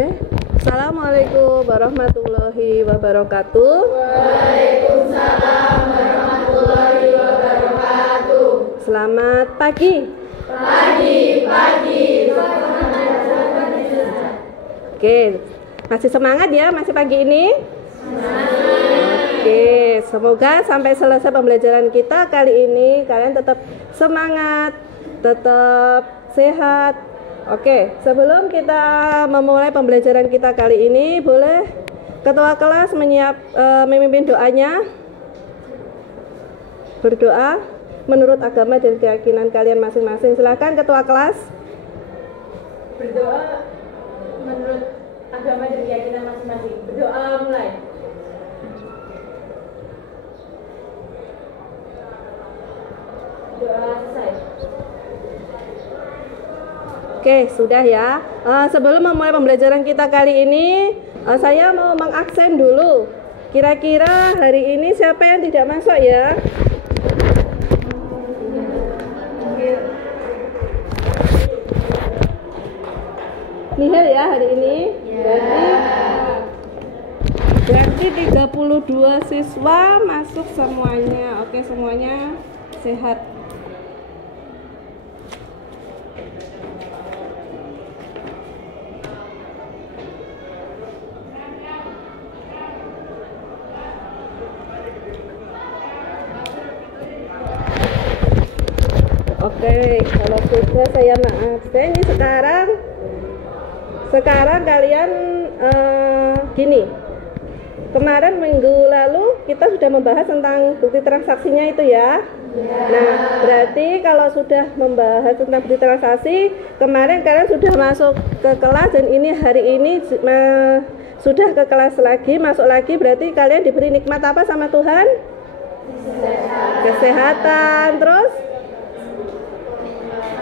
Oke. Assalamualaikum warahmatullahi wabarakatuh. Waalaikumsalam warahmatullahi wabarakatuh. Selamat pagi. Pagi. Oke. Masih semangat ya masih pagi ini? Oke, semoga sampai selesai pembelajaran kita kali ini kalian tetap semangat, tetap sehat. Oke, sebelum kita memulai pembelajaran kita kali ini, boleh ketua kelas memimpin doanya. Berdoa menurut agama dan keyakinan kalian masing-masing. Silakan ketua kelas. Berdoa menurut agama dan keyakinan masing-masing. Berdoa mulai. Doa selesai. Oke, sudah ya. Sebelum memulai pembelajaran kita kali ini, saya mau mengaksen dulu. Kira-kira hari ini siapa yang tidak masuk ya? Nihil ya hari ini. Berarti 32 siswa masuk semuanya. Oke, semuanya sehat. Oke, kalau sudah saya maafkan. Ini sekarang kalian gini. Kemarin minggu lalu kita sudah membahas tentang bukti transaksinya itu ya. Nah, berarti kalau sudah membahas tentang bukti transaksi, kemarin kalian sudah masuk ke kelas dan ini hari ini sudah ke kelas lagi, masuk lagi, berarti kalian diberi nikmat apa sama Tuhan? Kesehatan, terus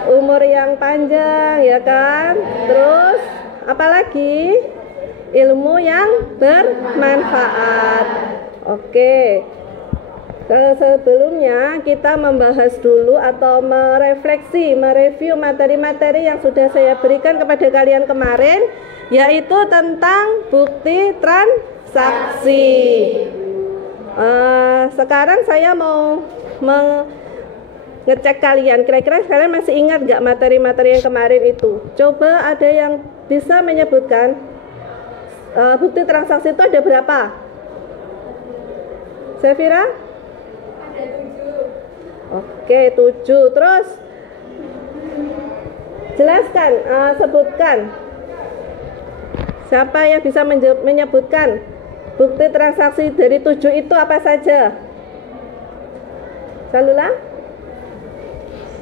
umur yang panjang ya kan, terus apalagi ilmu yang bermanfaat. Oke, sebelumnya kita membahas dulu atau mereview materi-materi yang sudah saya berikan kepada kalian kemarin, yaitu tentang bukti transaksi. Sekarang saya mau ngecek kalian, kira-kira kalian masih ingat gak materi-materi yang kemarin itu? Coba ada yang bisa menyebutkan bukti transaksi itu ada berapa? Sefira? Ada 7. Oke, 7. Terus jelaskan, sebutkan. Siapa yang bisa menyebutkan bukti transaksi dari 7 itu apa saja? Salula?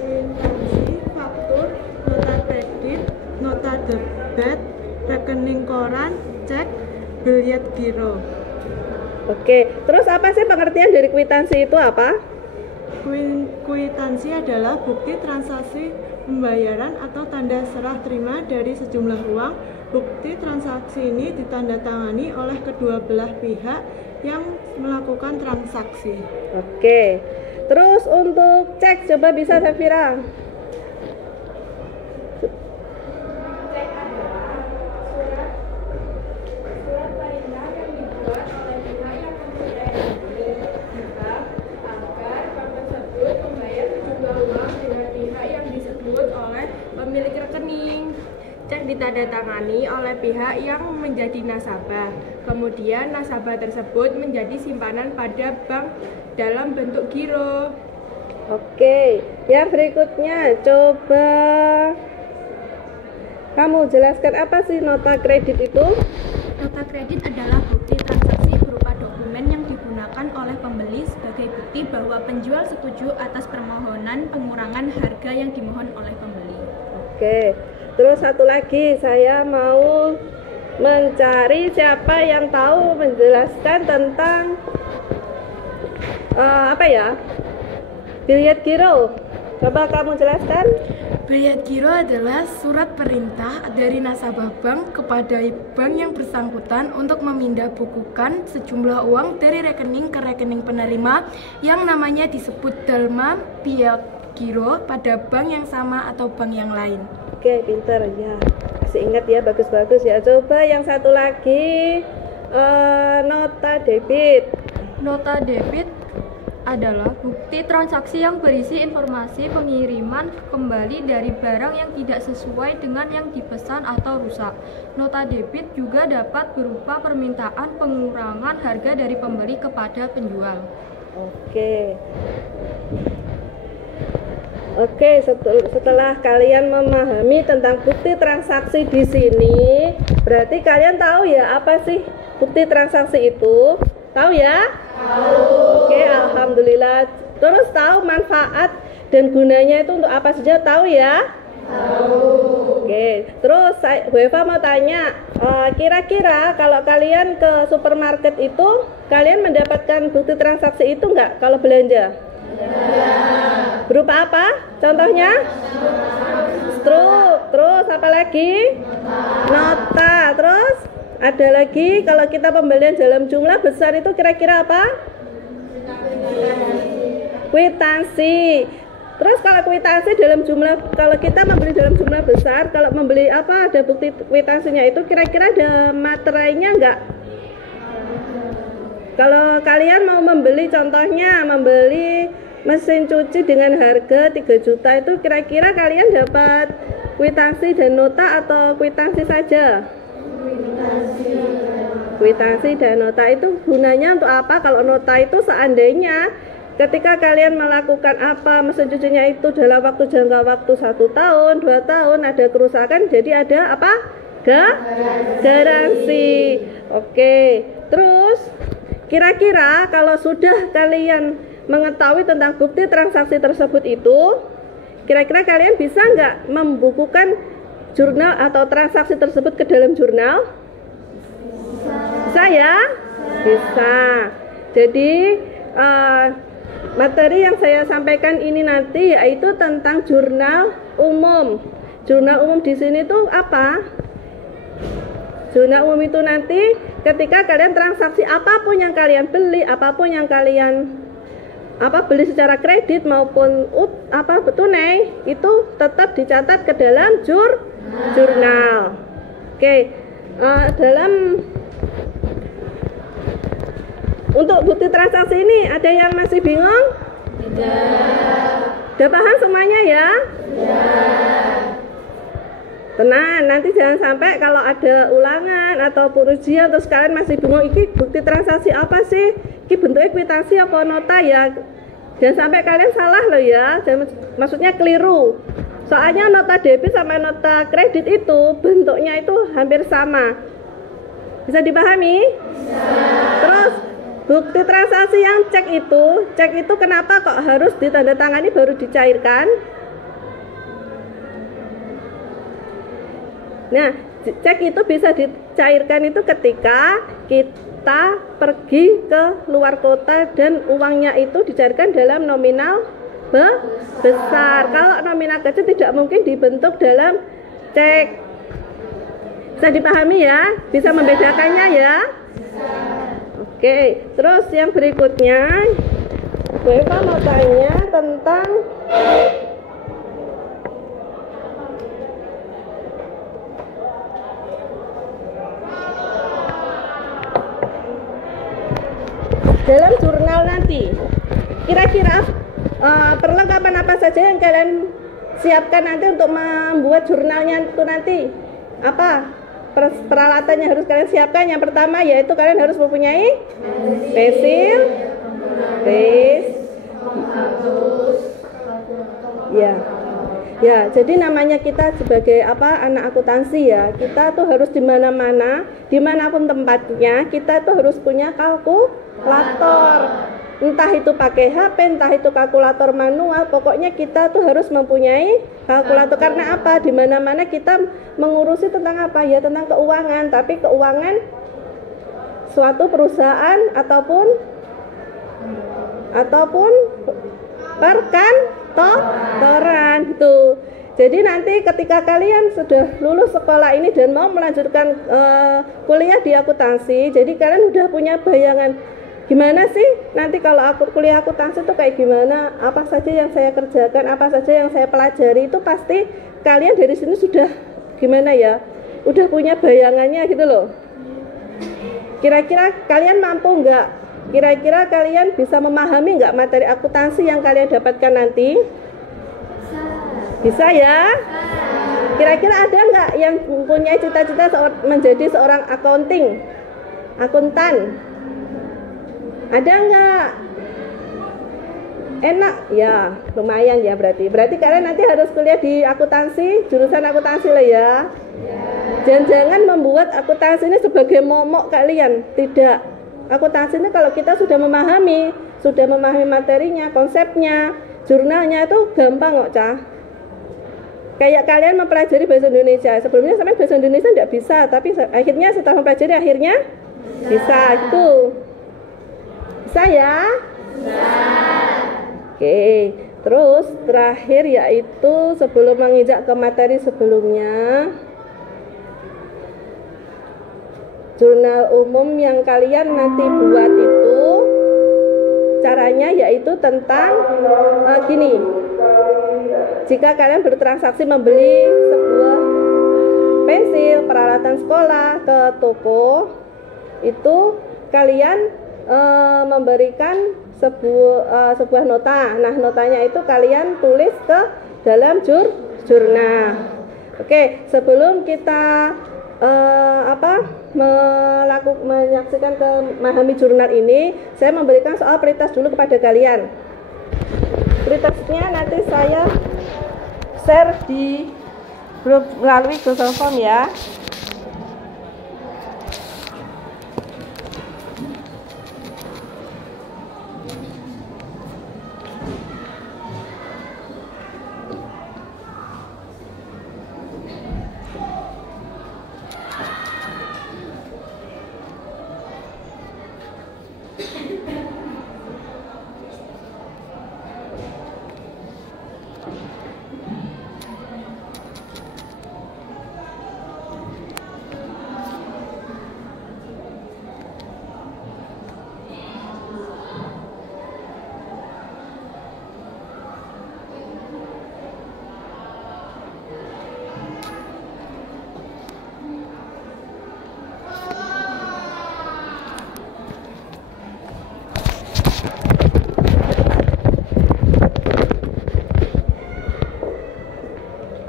Kwitansi, faktur, nota kredit, nota debit, rekening koran, cek, biliet giro. Oke, terus apa sih pengertian dari kwitansi itu apa? Kwitansi adalah bukti transaksi pembayaran atau tanda serah terima dari sejumlah uang. Bukti transaksi ini ditandatangani oleh kedua belah pihak yang melakukan transaksi. Oke, terus untuk cek coba bisa Safira. Cek adalah surat perintah yang dibuat oleh pihak yang mempunyai rekening bank agar bank tersebut membayar sejumlah uang dengan pihak yang disebut oleh pemilik rekening. Cek ditandatangani oleh pihak yang menjadi nasabah. Kemudian nasabah tersebut menjadi simpanan pada bank dalam bentuk giro. Oke, yang berikutnya coba kamu jelaskan apa sih nota kredit itu? Nota kredit adalah bukti transaksi berupa dokumen yang digunakan oleh pembeli sebagai bukti bahwa penjual setuju atas permohonan pengurangan harga yang dimohon oleh pembeli. Oke, terus satu lagi saya mau mencari siapa yang tahu menjelaskan tentang biliet giro. Coba kamu jelaskan. Biliet giro adalah surat perintah dari nasabah bank kepada bank yang bersangkutan untuk memindah bukukan sejumlah uang dari rekening ke rekening penerima yang namanya disebut dalma biliet giro pada bank yang sama atau bank yang lain. Oke, pinter ya. masih ingat ya, bagus-bagus ya. Coba yang satu lagi, nota debit. Nota debit adalah bukti transaksi yang berisi informasi pengiriman kembali dari barang yang tidak sesuai dengan yang dipesan atau rusak. Nota debit juga dapat berupa permintaan pengurangan harga dari pembeli kepada penjual. Oke, setelah kalian memahami tentang bukti transaksi di sini, berarti kalian tahu ya apa sih bukti transaksi itu? Tahu ya? Tahu. Oke, alhamdulillah. Terus tahu manfaat dan gunanya itu untuk apa saja? Tahu ya? Tahu. Oke, terus Bu Eva mau tanya, kira-kira kalau kalian ke supermarket itu, kalian mendapatkan bukti transaksi itu enggak kalau belanja? Berupa apa? Contohnya? Struk. Terus apa lagi? Nota. Terus ada lagi kalau kita pembelian dalam jumlah besar itu kira-kira apa? Kwitansi. Terus kalau kwitansi dalam jumlah, kalau kita membeli dalam jumlah besar, kalau membeli apa ada bukti kwitansinya itu kira-kira ada materainya enggak? Kalau kalian mau membeli, contohnya membeli mesin cuci dengan harga 3 juta itu kira-kira kalian dapat kwitansi dan nota atau kwitansi saja? Kwitansi dan nota itu gunanya untuk apa? Kalau nota itu seandainya ketika kalian melakukan apa mesin cucinya itu dalam waktu jangka waktu 1 tahun, 2 tahun ada kerusakan, jadi ada apa? Garansi. Oke, terus kira-kira kalau sudah kalian mengetahui tentang bukti transaksi tersebut itu, kira-kira kalian bisa nggak membukukan jurnal atau transaksi tersebut ke dalam jurnal? Bisa ya? Bisa. Jadi materi yang saya sampaikan ini nanti yaitu tentang jurnal umum. Jurnal umum di sini tuh apa? Jurnal umum itu nanti ketika kalian transaksi apapun yang kalian beli, apapun yang kalian beli secara kredit maupun tunai itu tetap dicatat ke dalam jurnal. Oke, untuk bukti transaksi ini ada yang masih bingung? Tidak. Udah paham semuanya ya? Tidak. Tenang, nanti jangan sampai kalau ada ulangan ataupun ujian terus kalian masih bingung, ini bukti transaksi apa sih? Ini bentuknya kwitansi apa nota ya? Jangan sampai kalian salah loh ya, maksudnya keliru. Soalnya nota debit sama nota kredit itu bentuknya itu hampir sama. Bisa dipahami? Bisa. Terus bukti transaksi yang cek itu kenapa kok harus ditandatangani baru dicairkan? Nah, cek itu bisa dicairkan itu ketika kita pergi ke luar kota dan uangnya itu dicairkan dalam nominal besar. Kalau nominal kecil tidak mungkin dibentuk dalam cek. Bisa dipahami ya? Bisa membedakannya ya? Oke, terus yang berikutnya Bu Eva mau tanya tentang dalam jurnal nanti, kira-kira perlengkapan apa saja yang kalian siapkan nanti untuk membuat jurnalnya itu nanti? Apa peralatannya harus kalian siapkan? Yang pertama yaitu kalian harus mempunyai pensil, ya. Jadi namanya kita sebagai anak akuntansi ya, kita tuh harus di mana-mana, dimanapun tempatnya, kita tuh harus punya kalkulator. Entah itu pakai HP, entah itu kalkulator manual, pokoknya kita tuh harus mempunyai kalkulator. Karena apa? Di mana-mana kita mengurusi tentang apa? Ya tentang keuangan, tapi keuangan suatu perusahaan ataupun perkantoran gitu. Jadi nanti ketika kalian sudah lulus sekolah ini dan mau melanjutkan kuliah di akuntansi, jadi kalian udah punya bayangan gimana sih nanti kalau aku kuliah akuntansi itu kayak gimana, apa saja yang saya kerjakan, apa saja yang saya pelajari, itu pasti kalian dari sini sudah gimana ya, udah punya bayangannya gitu loh. Kira-kira kalian mampu nggak? Kira-kira kalian bisa memahami nggak materi akuntansi yang kalian dapatkan nanti? Bisa ya? Kira-kira ada nggak yang mempunyai cita-cita menjadi seorang akuntan? Ada nggak? Enak ya, lumayan ya berarti. Berarti kalian nanti harus kuliah di akuntansi, jurusan akuntansi lah ya. Jangan membuat akuntansi ini sebagai momok kalian. Tidak. Akuntansi ini kalau kita sudah memahami materinya, konsepnya, jurnalnya itu gampang kok, Cah. Kayak kalian mempelajari bahasa Indonesia. Sebelumnya sampai bahasa Indonesia tidak bisa, tapi akhirnya setelah mempelajari akhirnya bisa itu. Bisa ya? Bisa. Oke, terus terakhir yaitu sebelum menginjak ke materi sebelumnya, jurnal umum yang kalian nanti buat itu caranya yaitu tentang gini. Jika kalian bertransaksi membeli sebuah pensil, peralatan sekolah ke toko, itu kalian memberikan sebuah nota. Nah, notanya itu kalian tulis ke dalam jurnal. Oke, sebelum kita menyaksikan memahami jurnal ini, saya memberikan soal pretest dulu kepada kalian. Pretestnya nanti saya share di grup melalui Google Form ya.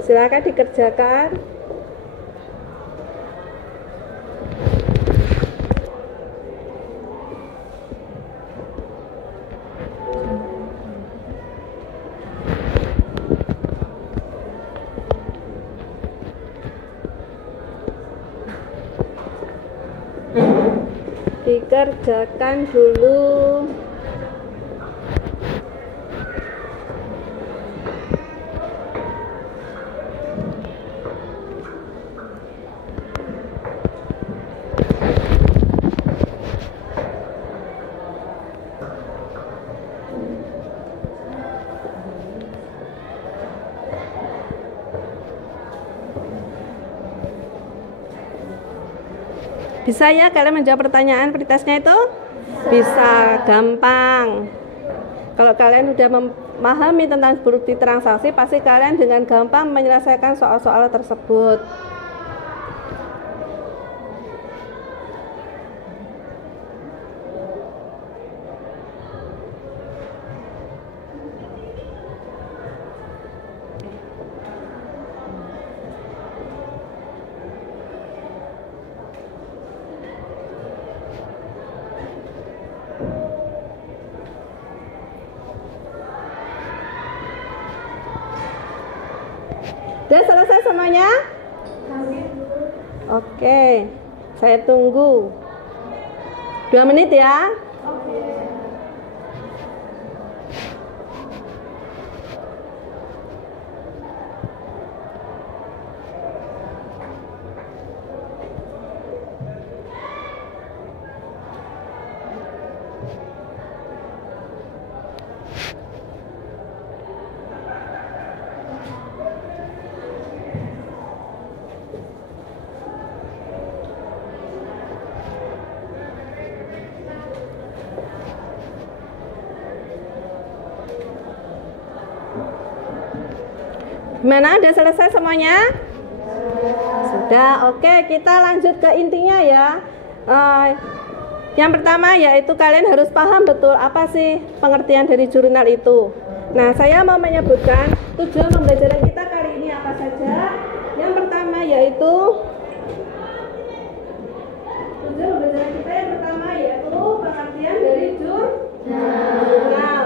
Silakan dikerjakan. Dikerjakan dulu. Bisa ya kalian menjawab pertanyaan pretestnya itu? Bisa, gampang. Kalau kalian sudah memahami tentang bukti transaksi, pasti kalian dengan gampang menyelesaikan soal-soal tersebut. Sudah selesai semuanya? Oke, saya tunggu 2 menit ya. Gimana? Udah selesai semuanya? Sudah, oke, kita lanjut ke intinya ya. Yang pertama yaitu kalian harus paham betul apa sih pengertian dari jurnal itu. Nah, saya mau menyebutkan tujuan pembelajaran kita kali ini apa saja. Yang pertama yaitu tujuan pembelajaran kita yang pertama yaitu pengertian dari jurnal.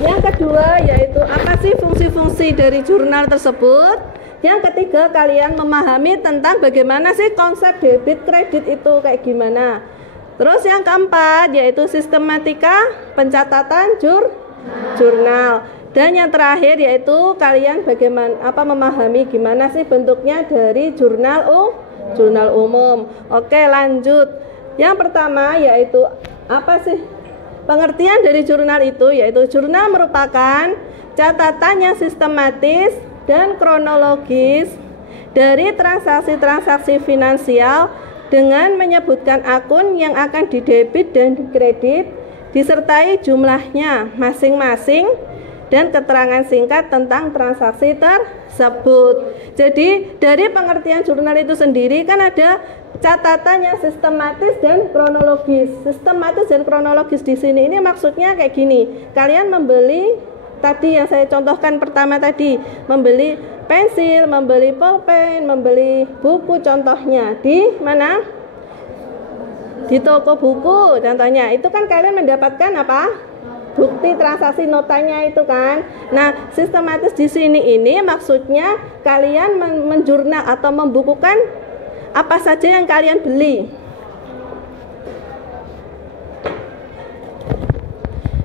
Yang kedua yaitu apa sih fungsi-fungsi dari jurnal tersebut. Yang ketiga, kalian memahami tentang bagaimana sih konsep debit kredit itu kayak gimana. Terus yang keempat yaitu sistematika pencatatan jurnal. Dan yang terakhir yaitu kalian bagaimana memahami gimana sih bentuknya dari jurnal umum. Oke, lanjut. Yang pertama yaitu apa sih pengertian dari jurnal itu, yaitu jurnal merupakan catatan yang sistematis dan kronologis dari transaksi-transaksi finansial dengan menyebutkan akun yang akan didebit dan dikredit disertai jumlahnya masing-masing dan keterangan singkat tentang transaksi tersebut. Jadi dari pengertian jurnal itu sendiri kan ada catatan yang sistematis dan kronologis. Sistematis dan kronologis di sini ini maksudnya kayak gini. Kalian membeli tadi yang saya contohkan pertama tadi, membeli pensil, membeli pulpen, membeli buku contohnya di mana? Di toko buku contohnya. Itu kan kalian mendapatkan apa? Bukti transaksi notanya itu kan. Nah, sistematis di sini ini maksudnya kalian menjurnal atau membukukan apa saja yang kalian beli.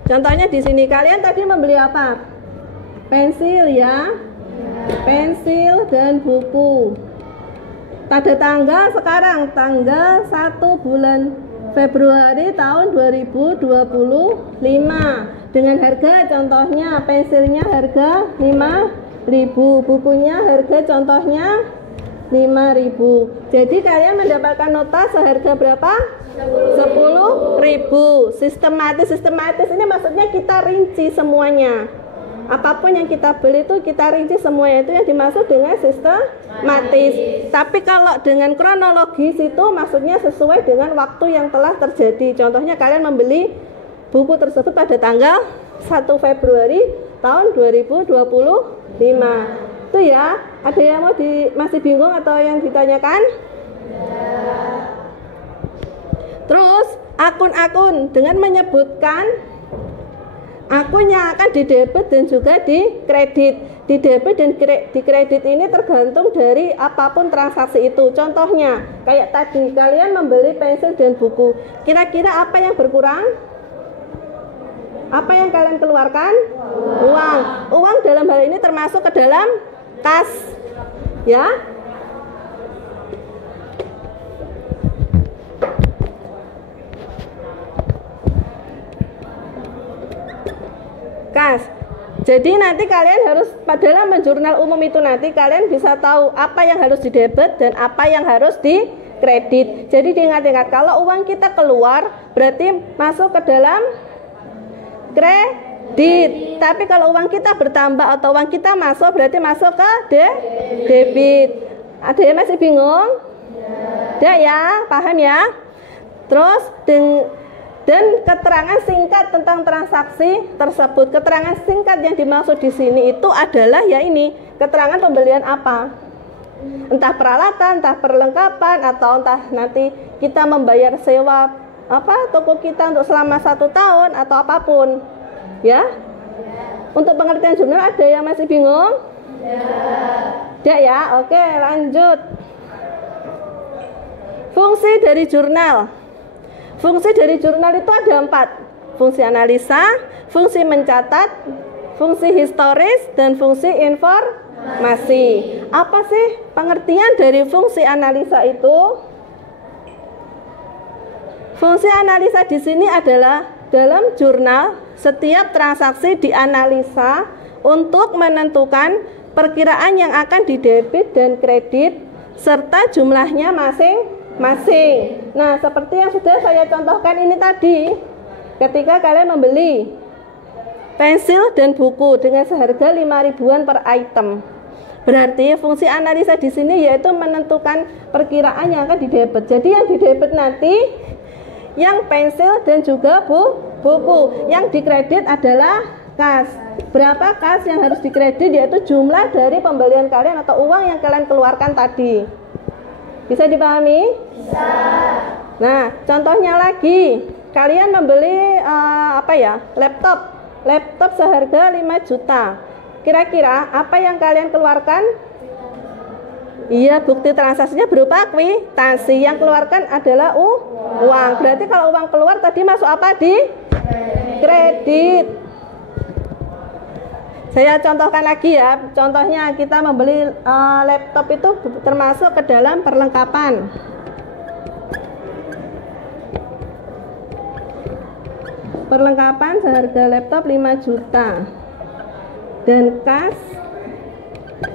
Contohnya di sini kalian tadi membeli apa? Pensil ya. Pensil dan buku. Pada tanggal sekarang tanggal 1 bulan Februari tahun 2025 dengan harga contohnya pensilnya harga 5.000, bukunya harga contohnya 5.000. Jadi kalian mendapatkan nota seharga berapa? 10.000. Sistematis ini maksudnya kita rinci semuanya. Apapun yang kita beli itu kita rinci semuanya, itu yang dimaksud dengan sistematis. Tapi kalau dengan kronologis itu maksudnya sesuai dengan waktu yang telah terjadi. Contohnya kalian membeli buku tersebut pada tanggal 1 Februari tahun 2025. Itu ya. Ada yang masih bingung atau yang ditanyakan? Terus akun-akun dengan menyebutkan akun yang akan didebit dan juga dikredit. Didebit dan dikredit ini tergantung dari apapun transaksi itu. Contohnya kayak tadi kalian membeli pensil dan buku. Kira-kira apa yang berkurang? Apa yang kalian keluarkan? Uang. Uang dalam hal ini termasuk ke dalam kas. Ya. Kas. Jadi nanti kalian harus dalam menjurnal umum itu nanti kalian bisa tahu apa yang harus didebit dan apa yang harus dikredit. Jadi diingat-ingat kalau uang kita keluar berarti masuk ke dalam kredit. Tapi kalau uang kita bertambah atau uang kita masuk berarti masuk ke debit. Ada yang masih bingung? Ada ya, paham ya? Terus dan keterangan singkat tentang transaksi tersebut. Keterangan singkat yang dimaksud di sini itu adalah ya ini, keterangan pembelian apa? Entah peralatan, entah perlengkapan, atau entah nanti kita membayar sewa toko kita untuk selama 1 tahun atau apapun. Ya? Untuk pengertian jurnal ada yang masih bingung? Ya ya, oke, lanjut. Fungsi dari jurnal. Fungsi dari jurnal itu ada 4. Fungsi analisa, fungsi mencatat, fungsi historis, dan fungsi informasi. Apa sih pengertian dari fungsi analisa itu? Fungsi analisa di sini adalah dalam jurnal setiap transaksi dianalisa untuk menentukan perkiraan yang akan didebit dan kredit serta jumlahnya masing-masing. Nah, seperti yang sudah saya contohkan ini tadi, ketika kalian membeli pensil dan buku dengan seharga 5.000-an per item, Berarti fungsi analisa di sini yaitu menentukan perkiraan yang akan didebet. Jadi yang didebet nanti yang pensil dan juga buku. Yang dikredit adalah kas. Berapa kas yang harus dikredit, yaitu jumlah dari pembelian kalian atau uang yang kalian keluarkan tadi. Bisa dipahami? Bisa. Nah, contohnya lagi, kalian membeli laptop seharga 5 juta. Kira-kira apa yang kalian keluarkan? Iya, bukti transaksinya berupa kwitansi. Yang keluarkan adalah uang. Berarti kalau uang keluar tadi masuk apa? Di kredit. Saya contohkan lagi ya. Contohnya kita membeli laptop itu termasuk ke dalam perlengkapan. Perlengkapan seharga laptop 5 juta. Dan kas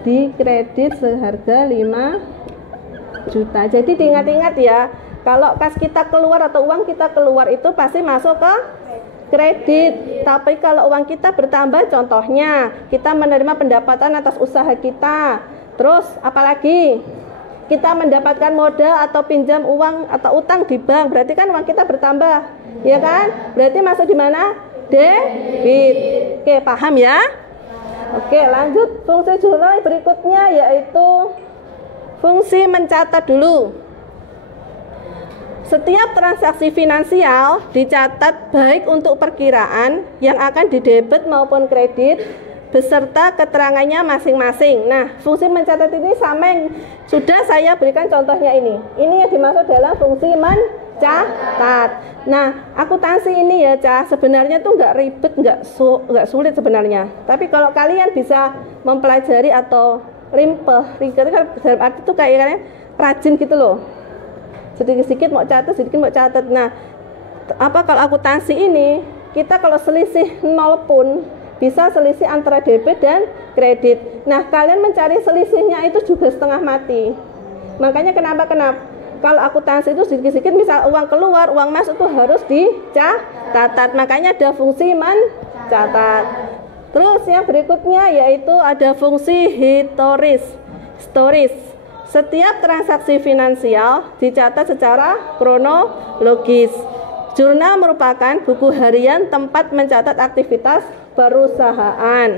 di kredit seharga 5 juta. Jadi diingat-ingat ya, kalau kas kita keluar atau uang kita keluar itu pasti masuk ke kredit. Tapi kalau uang kita bertambah, contohnya kita menerima pendapatan atas usaha kita. Terus apalagi? Kita mendapatkan modal atau pinjam uang atau utang di bank, berarti kan uang kita bertambah, ya kan? Berarti masuk di mana? Debit. Oke, paham ya? Oke, lanjut fungsi jurnal berikutnya yaitu fungsi mencatat dulu. Setiap transaksi finansial dicatat baik untuk perkiraan yang akan didebet maupun kredit beserta keterangannya masing-masing. Nah, fungsi mencatat ini sama yang sudah saya berikan contohnya ini. Ini yang dimaksud dalam fungsi mencatat. Nah, akuntansi ini ya, sebenarnya tuh nggak ribet, nggak sulit sebenarnya. Tapi kalau kalian bisa mempelajari atau rimpeh dalam arti itu kayak rajin gitu loh. Sedikit-sedikit mau catat, sedikit mau catat. Nah, kalau akuntansi ini kita kalau selisih 0 pun bisa selisih antara debit dan kredit. Nah, kalian mencari selisihnya itu juga setengah mati. Makanya kenapa kalau akuntansi itu sedikit-sedikit, misal uang keluar, uang masuk itu harus dicatat. Makanya ada fungsi mencatat. Terus yang berikutnya yaitu ada fungsi historis. Setiap transaksi finansial dicatat secara kronologis. Jurnal merupakan buku harian tempat mencatat aktivitas perusahaan.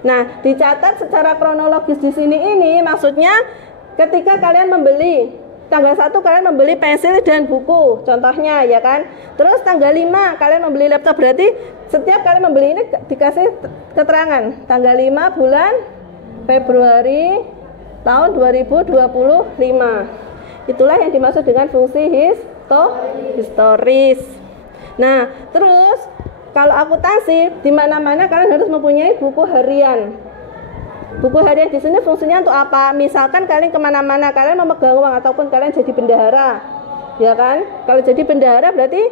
Nah, dicatat secara kronologis di sini ini maksudnya ketika kalian membeli tanggal 1 kalian membeli pensil dan buku, contohnya ya kan. Terus tanggal 5 kalian membeli laptop, berarti setiap kali membeli ini dikasih keterangan tanggal 5 bulan Februari tahun 2025. Itulah yang dimaksud dengan fungsi historis. Nah, terus kalau akuntansi di mana-mana kalian harus mempunyai buku harian. Buku harian di sini fungsinya untuk apa? Misalkan kalian kemana-mana, kalian memegang uang ataupun kalian jadi bendahara, ya kan? Kalau jadi bendahara berarti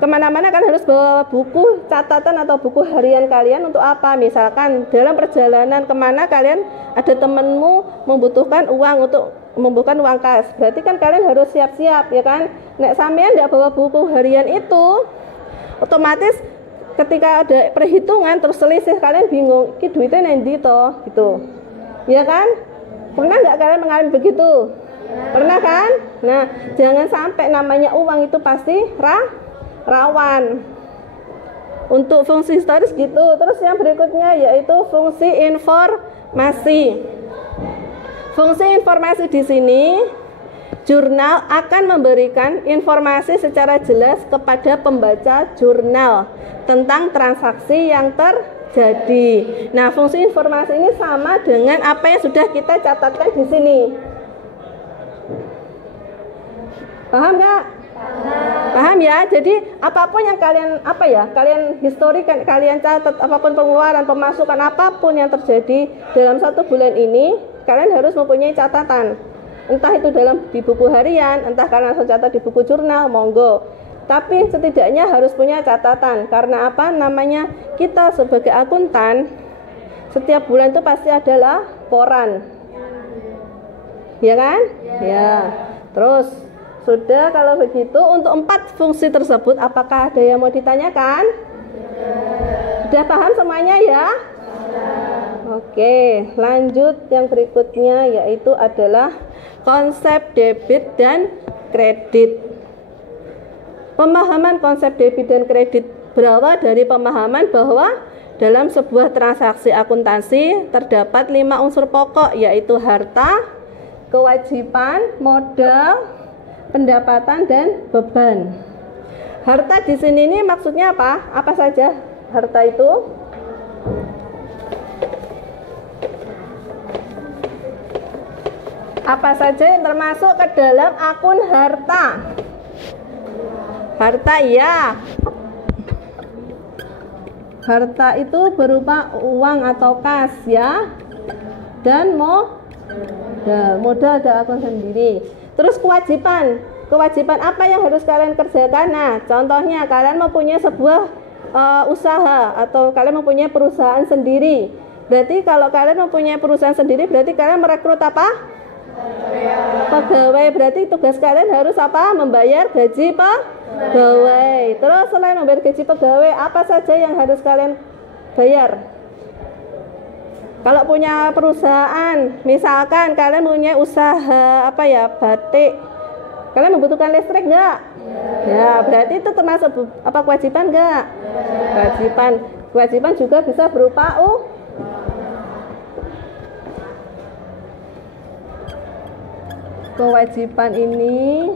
kemana-mana kalian harus bawa buku catatan atau buku harian kalian untuk apa? Misalkan dalam perjalanan kemana kalian ada temenmu membutuhkan uang membutuhkan uang kas, berarti kan kalian harus siap-siap, ya kan? Nek sampean tidak bawa buku harian itu, otomatis ketika ada perhitungan terus selisih, kalian bingung, ini duitnya nanti toh, gitu, ya kan? Pernah nggak kalian mengalami begitu? Pernah kan? Nah, jangan sampai namanya uang itu pasti rawan. Untuk fungsi historis gitu. Terus yang berikutnya yaitu fungsi informasi. Fungsi informasi di sini, jurnal akan memberikan informasi secara jelas kepada pembaca jurnal tentang transaksi yang terjadi. Nah, fungsi informasi ini sama dengan apa yang sudah kita catatkan di sini. Paham nggak? Paham ya? Jadi apapun yang kalian historikan, kalian catat, apapun pengeluaran, pemasukan, apapun yang terjadi dalam 1 bulan ini, kalian harus mempunyai catatan. Entah itu di buku harian, entah kalian langsung catat di buku jurnal, monggo. Tapi setidaknya harus punya catatan. Karena apa? Namanya kita sebagai akuntan, setiap bulan itu pasti ada laporan. Ya kan? Ya. Terus sudah, kalau begitu untuk 4 fungsi tersebut apakah ada yang mau ditanyakan? Sudah paham semuanya ya? Oke, lanjut yang berikutnya yaitu adalah konsep debit dan kredit. Pemahaman konsep debit dan kredit berawal dari pemahaman bahwa dalam sebuah transaksi akuntansi terdapat 5 unsur pokok, yaitu harta, kewajiban, modal, pendapatan, dan beban. Harta di sini ini maksudnya apa? Apa saja harta itu? Apa saja yang termasuk ke dalam akun harta? Harta ya. Harta itu berupa uang atau kas ya. Dan modal ada akun sendiri. Terus kewajiban. Kewajiban apa yang harus kalian kerjakan? Nah, contohnya kalian mempunyai sebuah usaha atau kalian mempunyai perusahaan sendiri. Berarti kalau kalian mempunyai perusahaan sendiri berarti kalian merekrut apa? Pegawai. Berarti tugas kalian harus apa? Membayar gaji pegawai. Terus selain membayar gaji pegawai, apa saja yang harus kalian bayar? Kalau punya perusahaan, misalkan kalian punya usaha apa ya, batik, kalian membutuhkan listrik nggak? Ya, berarti itu termasuk apa, kewajiban nggak? Kewajiban juga bisa berupa kewajiban ini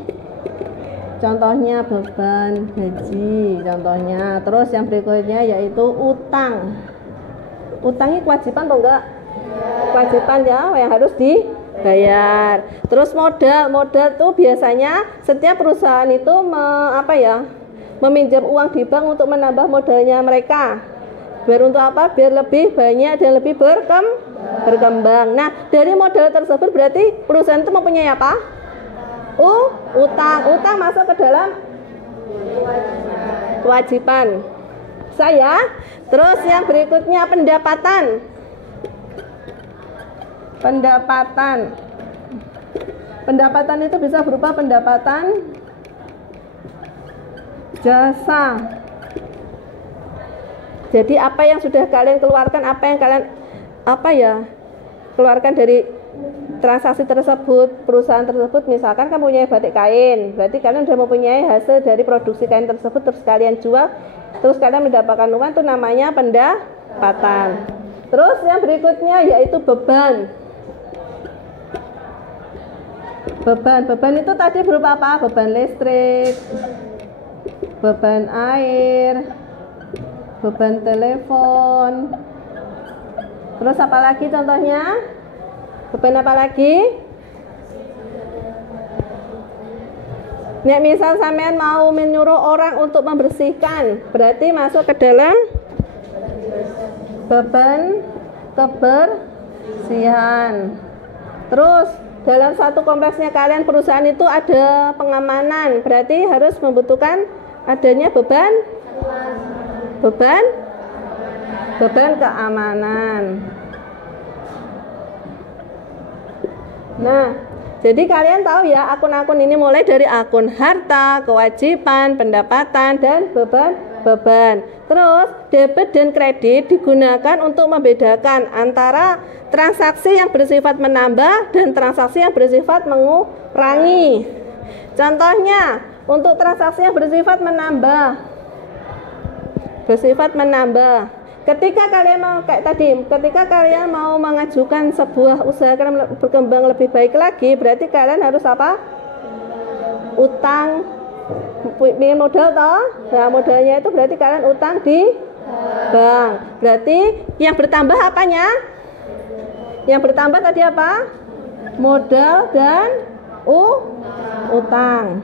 contohnya beban gaji contohnya. Terus yang berikutnya yaitu utang. Utang ini kewajiban atau enggak? Kewajiban ya, yang harus dibayar. Terus modal tuh biasanya setiap perusahaan itu meminjam uang di bank untuk menambah modalnya mereka. Biar untuk apa? Biar lebih banyak dan lebih berkembang. Nah, dari modal tersebut berarti perusahaan itu mempunyai apa? Utang. Utang masuk ke dalam kewajiban. Terus yang berikutnya pendapatan. Pendapatan itu bisa berupa pendapatan jasa. Jadi apa yang sudah kalian keluarkan, apa yang kalian keluarkan dari transaksi tersebut, perusahaan tersebut, misalkan kamu punya batik kain, berarti kalian sudah mempunyai hasil dari produksi kain tersebut, terus kalian jual, terus kalian mendapatkan uang, itu namanya pendapatan. Terus yang berikutnya yaitu beban. Beban itu tadi berupa apa? Beban listrik, beban air, beban telepon. Terus apa lagi contohnya? Beban apa lagi? Nek misal sampean mau menyuruh orang untuk membersihkan, berarti masuk ke dalam beban kebersihan. Terus dalam satu kompleksnya kalian perusahaan itu ada pengamanan, berarti harus membutuhkan adanya beban keamanan. Nah, jadi kalian tahu ya, akun-akun ini mulai dari akun harta, kewajiban, pendapatan, dan beban. Terus debit dan kredit digunakan untuk membedakan antara transaksi yang bersifat menambah dan transaksi yang bersifat mengurangi. Contohnya, untuk transaksi yang bersifat menambah, ketika kalian mau mengajukan sebuah usaha kalian berkembang lebih baik lagi, berarti kalian harus apa? Utang, punya modal toh. Nah, modalnya itu berarti kalian utang di bank. Berarti yang bertambah apanya? Yang bertambah tadi apa? Modal dan utang.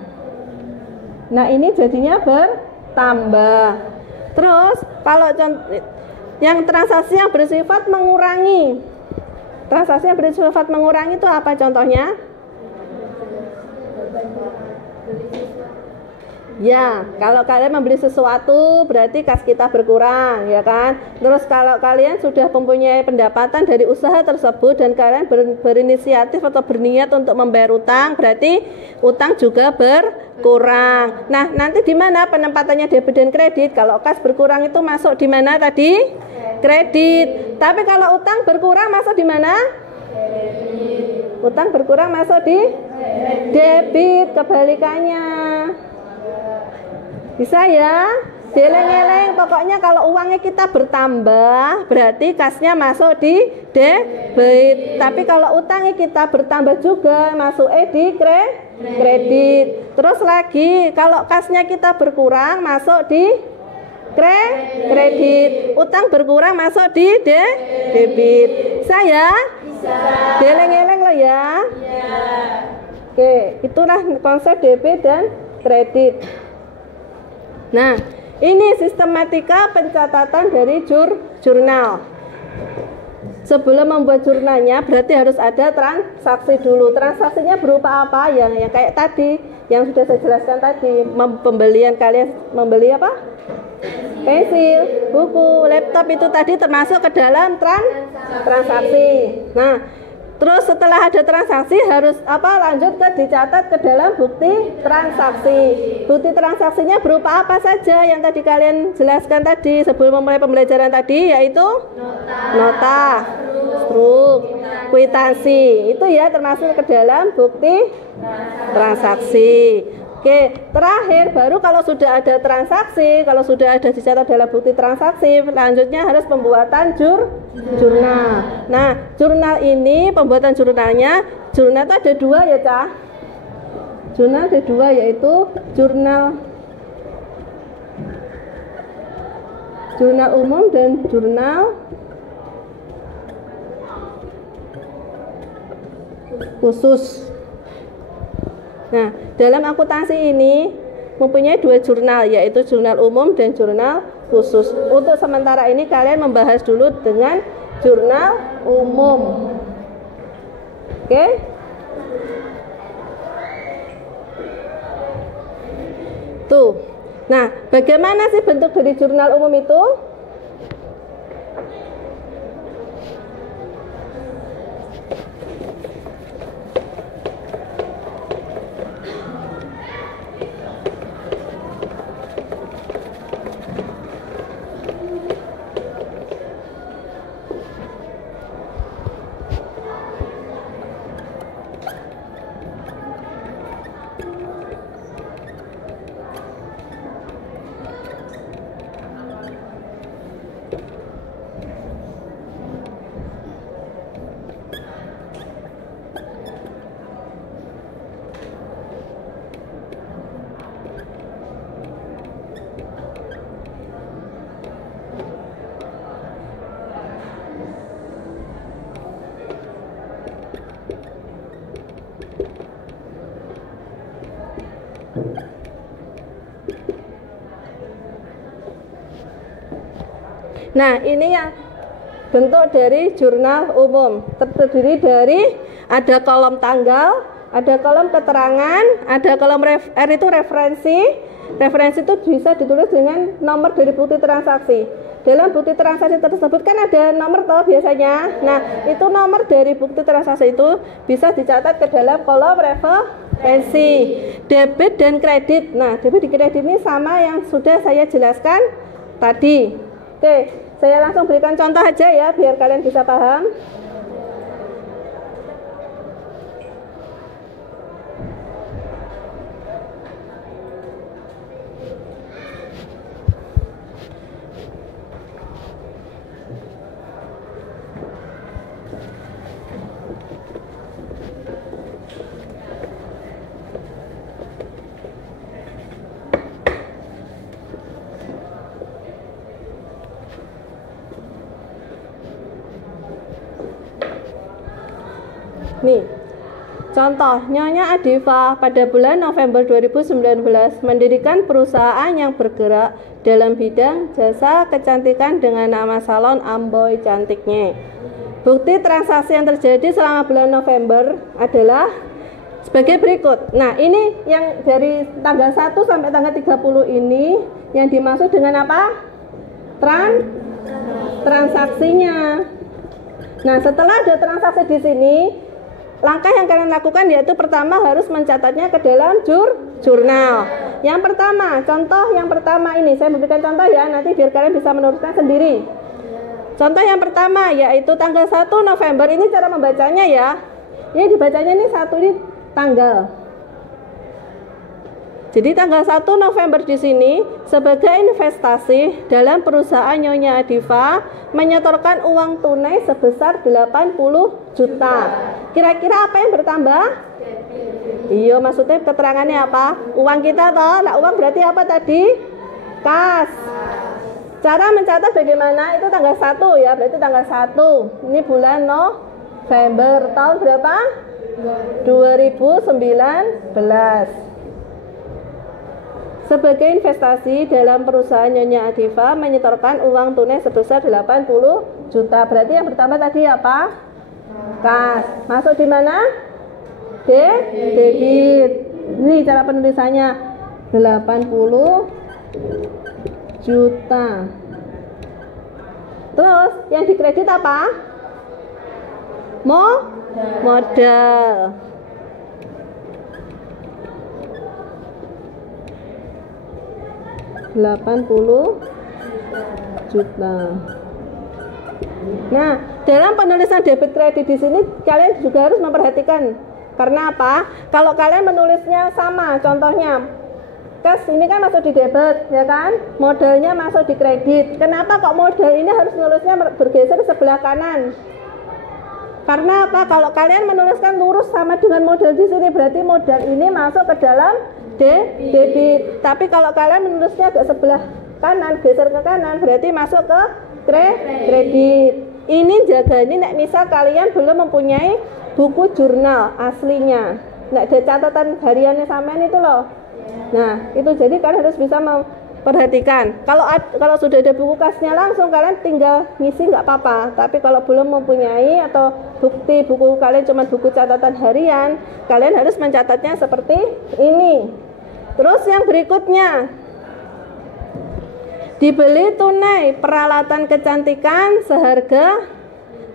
Nah, ini jadinya bertambah. Terus kalau yang transaksi yang bersifat mengurangi. Transaksi yang bersifat mengurangi itu apa contohnya? Ya, kalau kalian membeli sesuatu berarti kas kita berkurang, ya kan? Terus kalau kalian sudah mempunyai pendapatan dari usaha tersebut dan kalian berinisiatif atau berniat untuk membayar utang, berarti utang juga berkurang. Nah, nanti di mana penempatannya debit dan kredit? Kalau kas berkurang itu masuk di mana tadi? kredit. Tapi kalau utang berkurang masuk di mana? Utang berkurang masuk di debit, kebalikannya. Bisa ya? Deleng-eleng, pokoknya kalau uangnya kita bertambah berarti kasnya masuk di debit. Tapi kalau utangnya kita bertambah juga masuk di kredit. Terus lagi kalau kasnya kita berkurang masuk di kredit. Utang berkurang masuk di debit. Saya? Bisa. Deleng-eleng loh ya. Iya. Oke, itulah konsep debit dan kredit. Nah, ini sistematika pencatatan dari jurnal. Sebelum membuat jurnalnya berarti harus ada transaksi dulu. Transaksinya berupa apa? Yang kayak tadi, yang sudah saya jelaskan tadi. Pembelian kalian membeli apa? Pensil, buku, laptop itu tadi termasuk ke dalam transaksi. Nah, terus setelah ada transaksi harus lanjut dicatat ke dalam bukti transaksi. Bukti transaksinya berupa apa saja yang tadi kalian jelaskan tadi sebelum memulai pembelajaran tadi, yaitu nota, struk, kwitansi. Itu ya termasuk ke dalam bukti transaksi. Oke, terakhir baru kalau sudah ada transaksi, kalau sudah ada dicatat dalam bukti transaksi, selanjutnya harus pembuatan jurnal. Nah, jurnal ini, pembuatan jurnalnya, jurnal itu ada dua ya, Cah? Jurnal ada dua, yaitu jurnal umum dan jurnal khusus. Nah, dalam akuntansi ini mempunyai dua jurnal, yaitu jurnal umum dan jurnal khusus. Untuk sementara ini kalian membahas dulu dengan jurnal umum. Oke? Tuh. Nah, bagaimana sih bentuk dari jurnal umum itu? Nah, ini yang bentuk dari jurnal umum. Terdiri dari ada kolom tanggal, ada kolom keterangan, ada kolom R itu referensi. Referensi itu bisa ditulis dengan nomor dari bukti transaksi. Dalam bukti transaksi tersebut kan ada nomor toh biasanya. Nah, itu nomor dari bukti transaksi itu bisa dicatat ke dalam kolom referensi. Debit dan kredit. Nah, debit dan kredit ini sama yang sudah saya jelaskan tadi. Oke, saya langsung berikan contoh aja ya biar kalian bisa paham. Nih, contoh, Nyonya Adifa pada bulan November 2019 mendirikan perusahaan yang bergerak dalam bidang jasa kecantikan dengan nama salon Amboy Cantiknya. Bukti transaksi yang terjadi selama bulan November adalah sebagai berikut. Nah, ini yang dari tanggal 1 sampai tanggal 30 ini yang dimaksud dengan apa? Transaksinya. Nah, setelah ada transaksi di sini, langkah yang kalian lakukan yaitu pertama harus mencatatnya ke dalam jurnal. Yang pertama, contoh yang pertama ini saya memberikan contoh ya, nanti biar kalian bisa meneruskan sendiri. Contoh yang pertama yaitu tanggal 1 November. Ini cara membacanya ya. Ini dibacanya ini 1 ini tanggal. Jadi tanggal 1 November di sini sebagai investasi dalam perusahaan Nyonya Adifa menyetorkan uang tunai sebesar 80 juta. Kira-kira apa yang bertambah? Iya, maksudnya keterangannya apa? Uang kita toh. Nah, uang berarti apa tadi? Kas. Cara mencatat bagaimana? Itu tanggal 1 ya, berarti tanggal 1. Ini bulan November tahun berapa? 2019. Sebagai investasi dalam perusahaan Nyonya Adifa menyetorkan uang tunai sebesar 80 juta. Berarti yang pertama tadi apa? Kas. Masuk di mana? Debit. Ini cara penulisannya 80 juta. Terus yang dikredit apa? Modal. $80 juta. Nah, dalam penulisan debit kredit di sini kalian juga harus memperhatikan. Karena apa? Kalau kalian menulisnya sama, contohnya kas ini kan masuk di debit, ya kan? Modalnya masuk di kredit. Kenapa kok modal ini harus nulisnya bergeser sebelah kanan? Karena apa? Kalau kalian menuliskan lurus sama dengan modal di sini, berarti modal ini masuk ke dalam debit. Tapi kalau kalian menulisnya agak sebelah kanan, geser ke kanan, berarti masuk ke kredit. Ini jaga ini nek misal kalian belum mempunyai buku jurnal aslinya. Nek ada catatan hariannya sampean itu loh. Nah, itu jadi kalian harus bisa memperhatikan. Kalau sudah ada buku kasnya langsung kalian tinggal ngisi nggak apa-apa. Tapi kalau belum mempunyai atau bukti buku kalian cuma buku catatan harian, kalian harus mencatatnya seperti ini. Terus yang berikutnya, dibeli tunai peralatan kecantikan seharga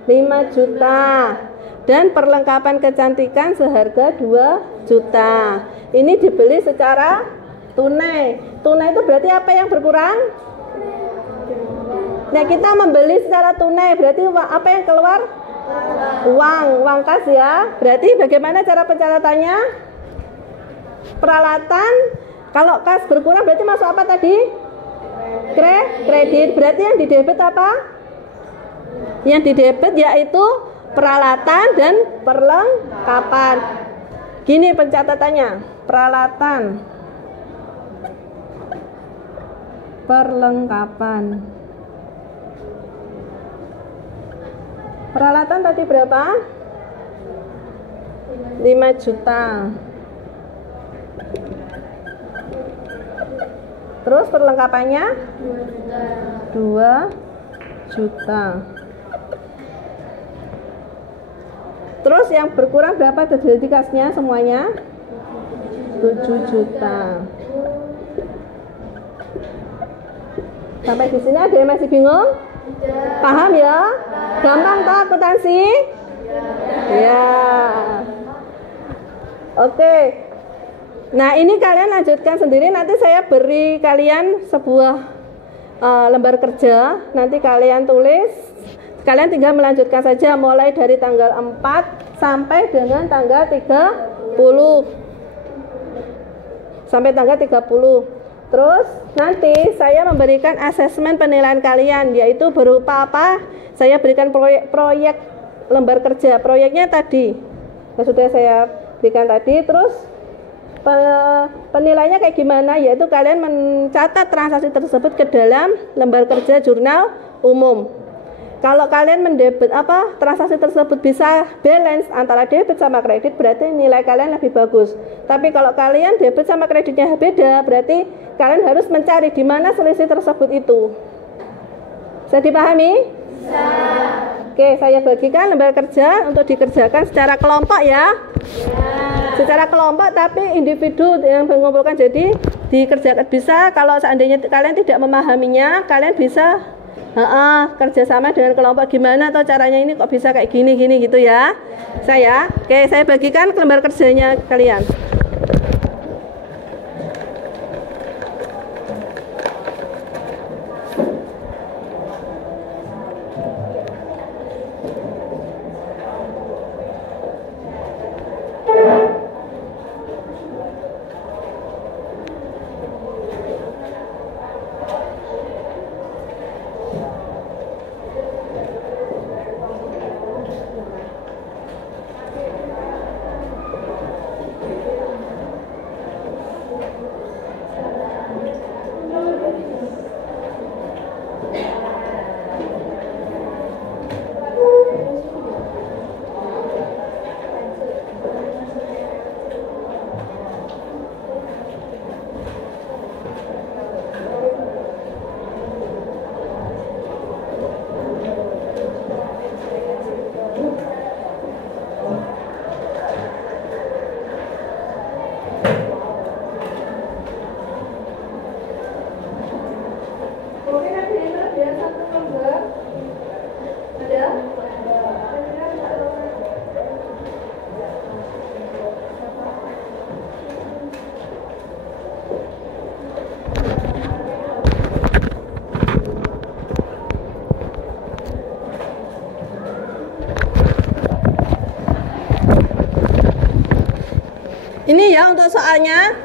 5 juta dan perlengkapan kecantikan seharga 2 juta. Ini dibeli secara tunai. Tunai itu berarti apa yang berkurang? Nah, kita membeli secara tunai berarti apa yang keluar? Uang kas ya. Berarti bagaimana cara pencatatannya? Peralatan, kalau kas berkurang berarti masuk apa tadi? Kredit. Berarti yang di debit apa? Yang di debit yaitu peralatan dan perlengkapan. Gini pencatatannya, peralatan, perlengkapan. Peralatan tadi berapa? 5 juta. Terus perlengkapannya 2 juta. Terus yang berkurang berapa dari kasnya semuanya? 7 juta. Sampai di sini ada yang masih bingung? Paham ya? Gampang toh akuntansi? Ya. Oke. Nah, ini kalian lanjutkan sendiri. Nanti saya beri kalian sebuah lembar kerja. Nanti kalian tulis. Kalian tinggal melanjutkan saja mulai dari tanggal 4 sampai dengan tanggal 30. Sampai tanggal 30. Terus nanti saya memberikan asesmen penilaian kalian, yaitu berupa apa? Saya berikan proyek lembar kerja. Proyeknya tadi yang sudah saya berikan tadi. Terus penilaiannya kayak gimana? Yaitu kalian mencatat transaksi tersebut ke dalam lembar kerja jurnal umum. Kalau kalian mendebit transaksi tersebut bisa balance antara debit sama kredit, berarti nilai kalian lebih bagus. Tapi kalau kalian debit sama kreditnya beda, berarti kalian harus mencari di mana selisih tersebut itu. Bisa dipahami? Bisa. Oke, saya bagikan lembar kerja untuk dikerjakan secara kelompok ya. Secara kelompok tapi individu yang mengumpulkan, jadi dikerjakan bisa. Kalau seandainya kalian tidak memahaminya, kalian bisa kerjasama dengan kelompok. Gimana atau caranya ini kok bisa kayak gini gitu ya. Saya bagikan lembar kerjanya kalian. Ini ya untuk soalnya.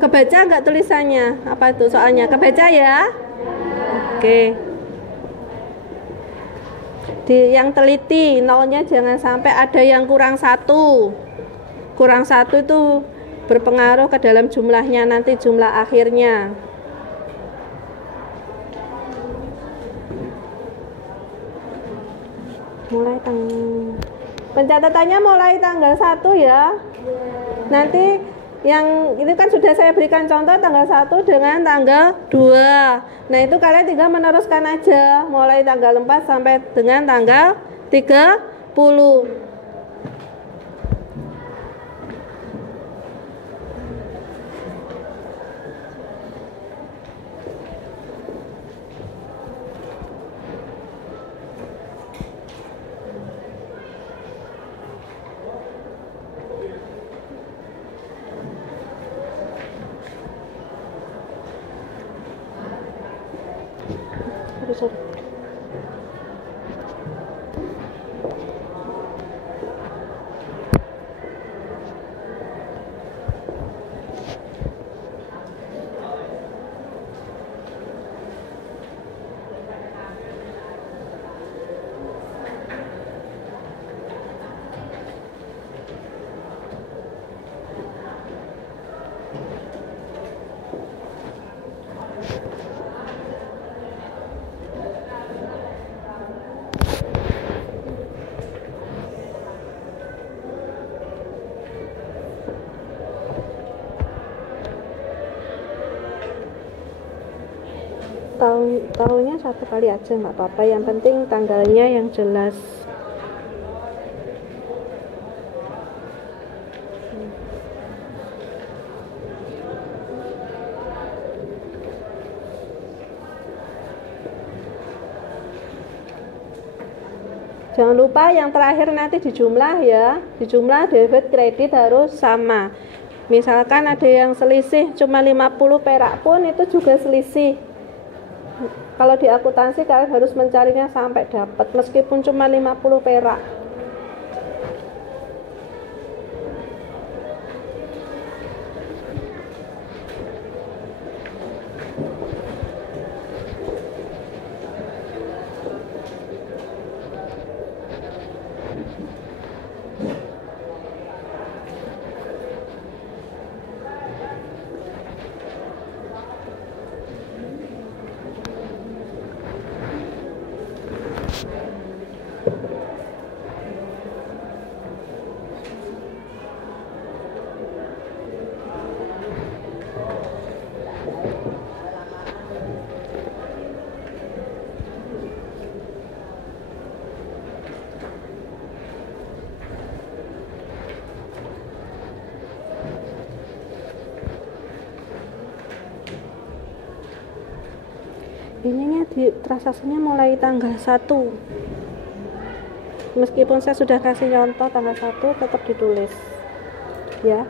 Kebaca nggak tulisannya? Apa itu soalnya? Kebaca ya? Oke. Di yang teliti nolnya jangan sampai ada yang kurang 1. Kurang 1 itu berpengaruh ke dalam jumlahnya nanti jumlah akhirnya. Mulai pencatatannya mulai tanggal 1 ya. Nanti yang ini kan sudah saya berikan contoh tanggal 1 dengan tanggal 2. Nah itu kalian tinggal meneruskan aja mulai tanggal 4 sampai dengan tanggal 30. Sorry. Tahunnya 1 kali aja nggak apa-apa, yang penting tanggalnya yang jelas. Jangan lupa yang terakhir nanti dijumlah ya, dijumlah debit kredit harus sama. Misalkan ada yang selisih cuma 50 perak pun itu juga selisih. Kalau di akuntansi kalian harus mencarinya sampai dapat meskipun cuma 50 perak. Ininya di transaksinya mulai tanggal 1. Meskipun saya sudah kasih contoh tanggal 1 tetap ditulis ya.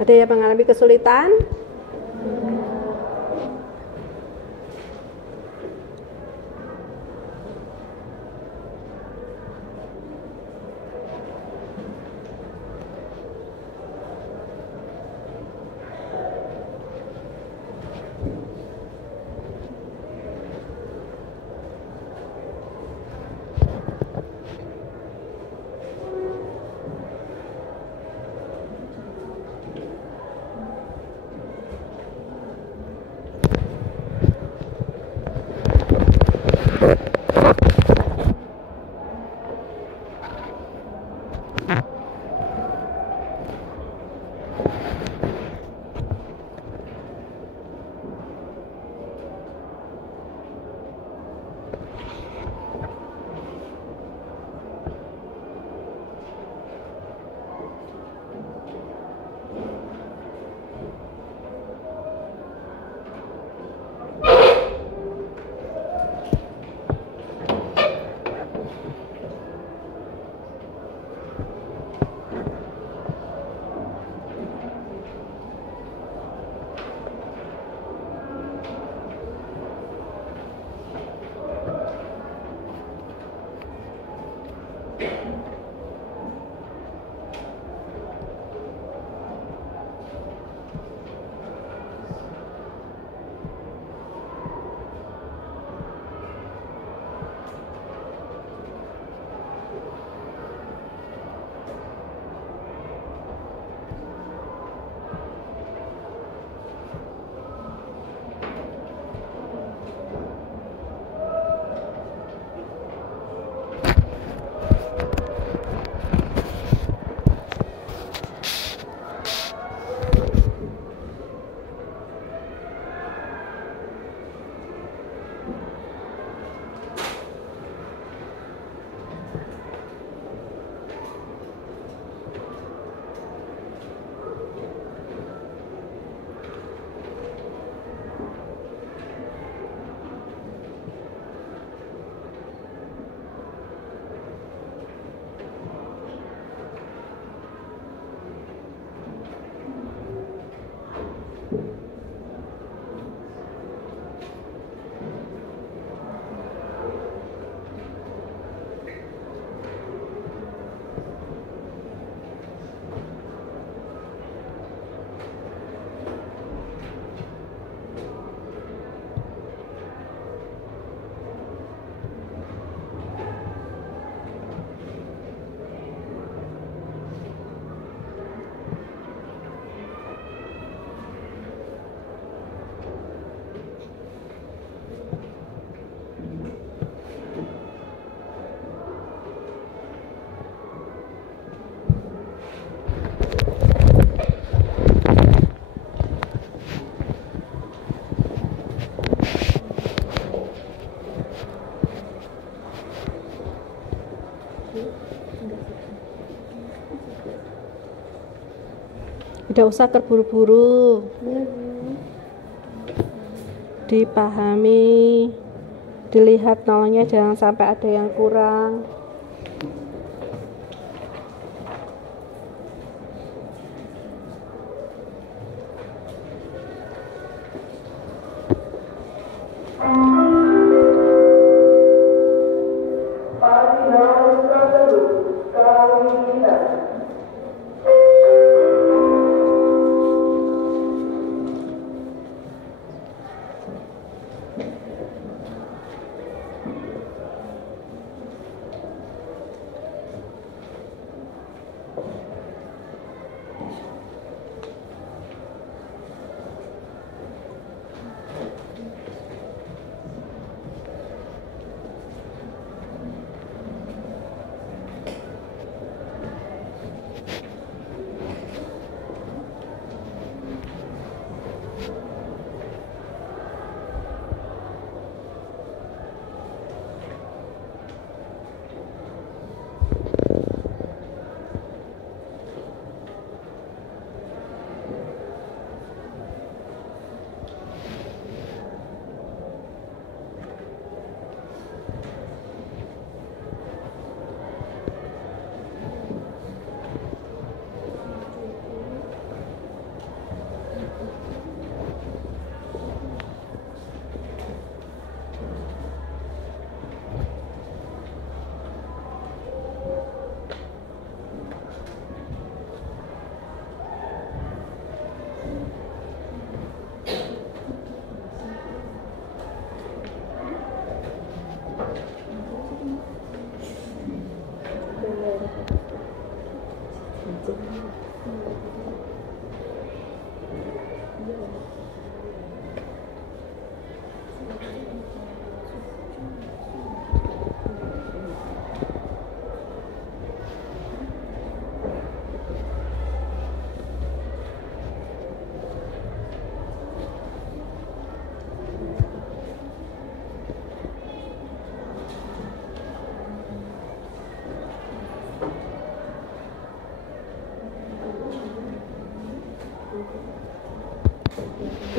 Ada yang mengalami kesulitan? Tidak usah terburu-buru, dipahami, dilihat nolnya jangan sampai ada yang kurang.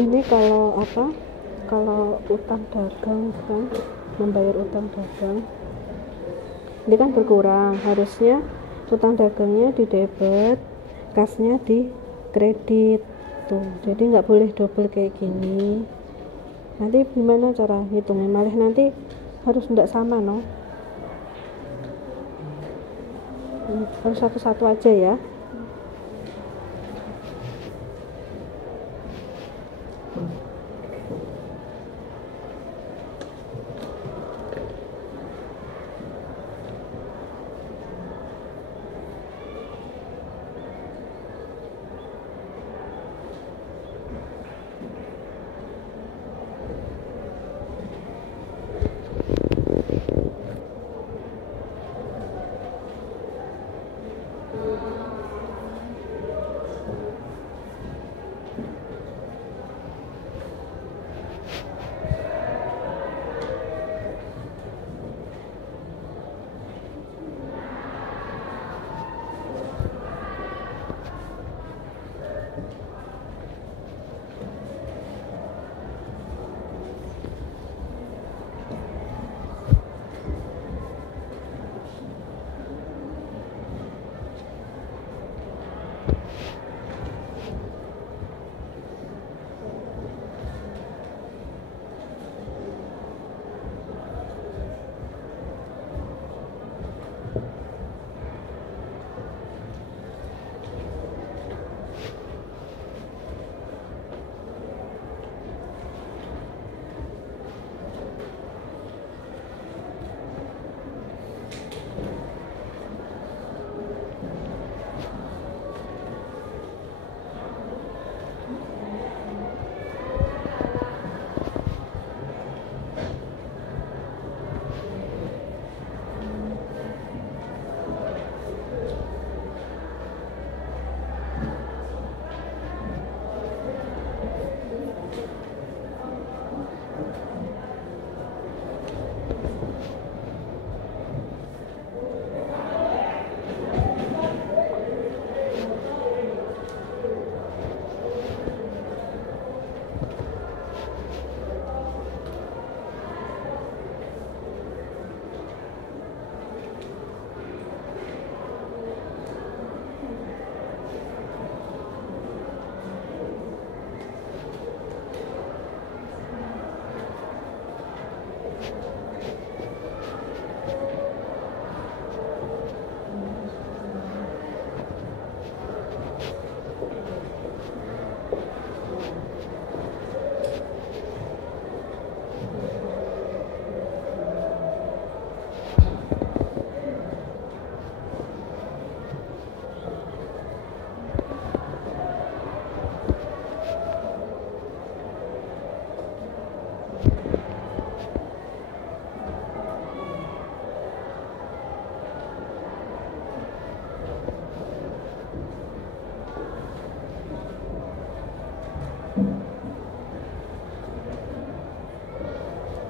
Ini kalau apa? Kalau utang dagang kan, membayar utang dagang, ini kan berkurang. Harusnya utang dagangnya di debit, kasnya di kredit tuh. Jadi nggak boleh double kayak gini. Nanti gimana cara hitungnya? Malah nanti harus nggak sama, no? Harus satu-satu aja ya.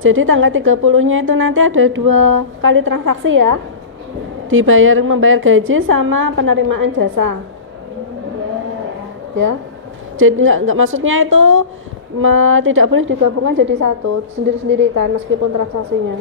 Jadi tanggal 30-nya itu nanti ada 2 kali transaksi ya. Membayar gaji sama penerimaan jasa. Ya. Jadi enggak maksudnya itu tidak boleh digabungkan jadi satu, sendiri-sendiri kan meskipun transaksinya.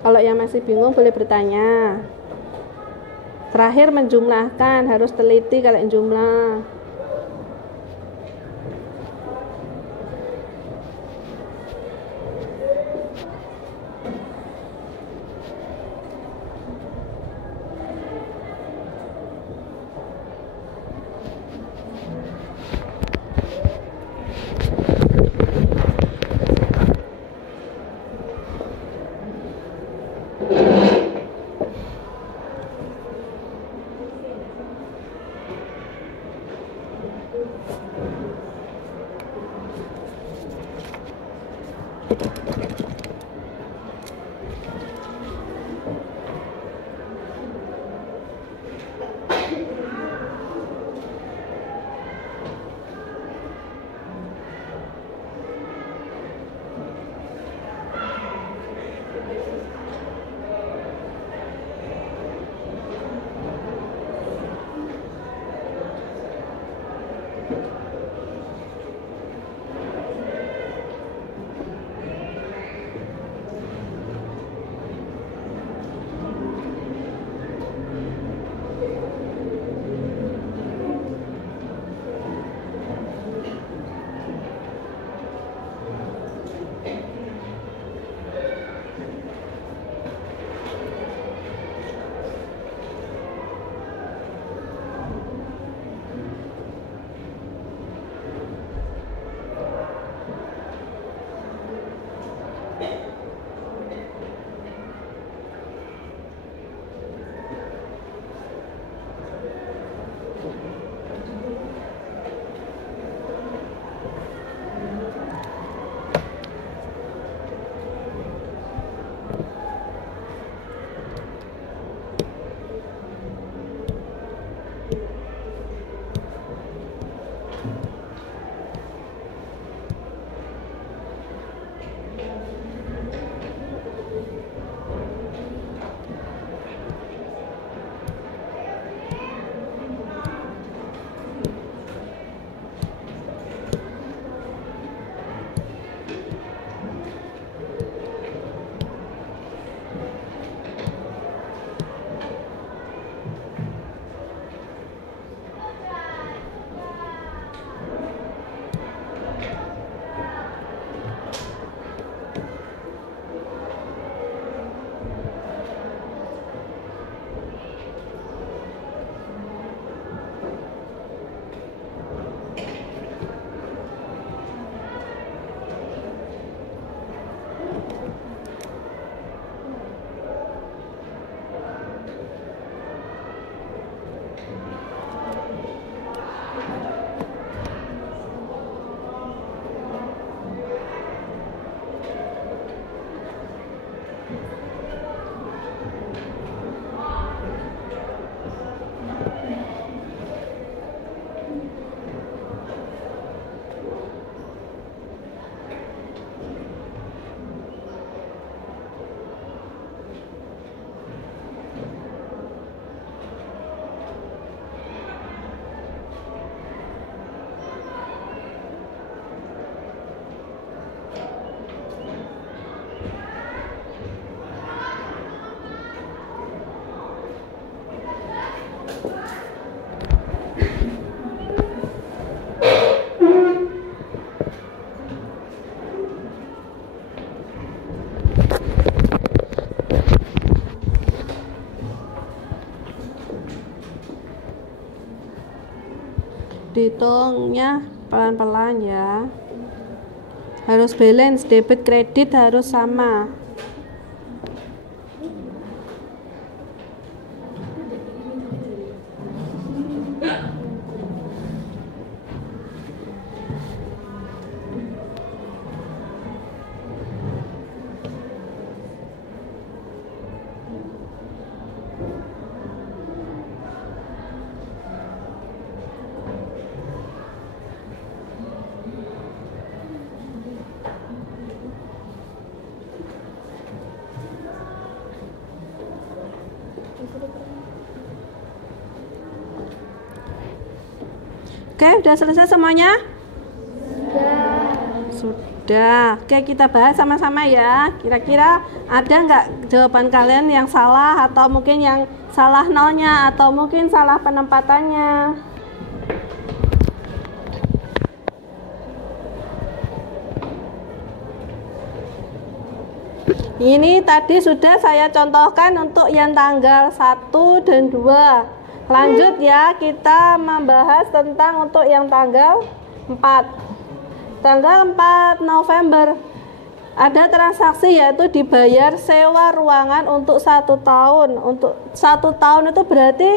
Kalau yang masih bingung boleh bertanya. Terakhir menjumlahkan, harus teliti kalau jumlah. Dihitungnya pelan-pelan ya. Harus balance, debit kredit harus sama. Oke, udah selesai semuanya? Sudah. Oke, kita bahas sama-sama ya. Kira-kira ada nggak jawaban kalian yang salah, atau mungkin yang salah nolnya, atau mungkin salah penempatannya? Ini tadi sudah saya contohkan untuk yang tanggal 1 dan 2. Lanjut ya, kita membahas tentang untuk yang tanggal 4. Tanggal 4 November ada transaksi, yaitu dibayar sewa ruangan untuk 1 tahun. Untuk 1 tahun itu berarti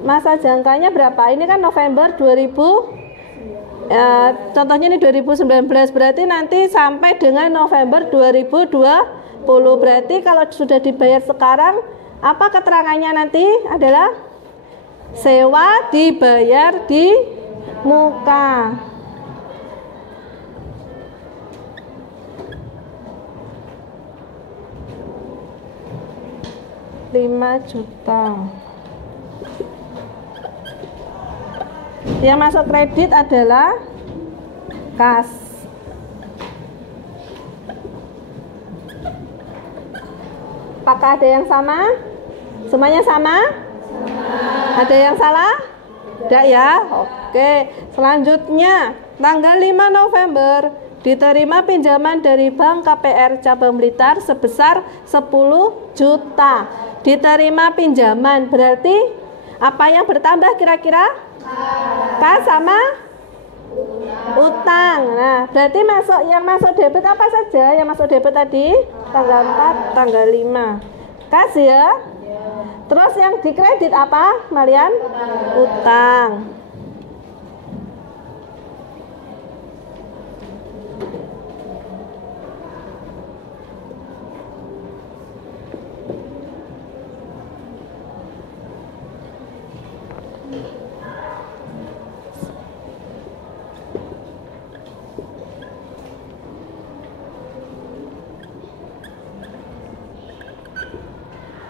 masa jangkanya berapa? Ini kan November 2000. Contohnya ini 2019, berarti nanti sampai dengan November 2020. Berarti kalau sudah dibayar sekarang, apa keterangannya nanti adalah sewa dibayar di muka. 5 juta. Yang masuk kredit adalah kas. Apakah ada yang sama? Semuanya sama? Ada yang salah? Tidak ya? Oke. Selanjutnya, tanggal 5 November diterima pinjaman dari Bank KPR Cabang Blitar sebesar 10 juta. Diterima pinjaman berarti apa yang bertambah kira-kira? Kas sama utang. Nah, berarti yang masuk debit apa saja? Yang masuk debit tadi tanggal 4, tanggal 5. Kas ya? Terus yang dikredit apa, Marian? Utang.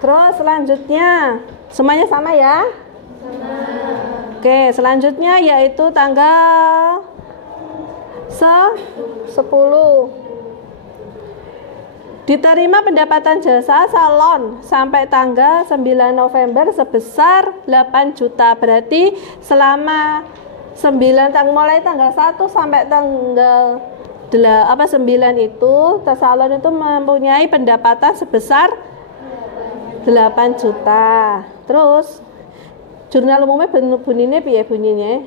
Terus selanjutnya, semuanya sama ya? Sama. Oke, selanjutnya yaitu tanggal 10. Diterima pendapatan jasa salon sampai tanggal 9 November sebesar 8 juta. Berarti selama 9 mulai tanggal 1 sampai tanggal 9 itu salon itu mempunyai pendapatan sebesar 8 juta. Terus jurnal umumnya bunyinya piye bunyinya?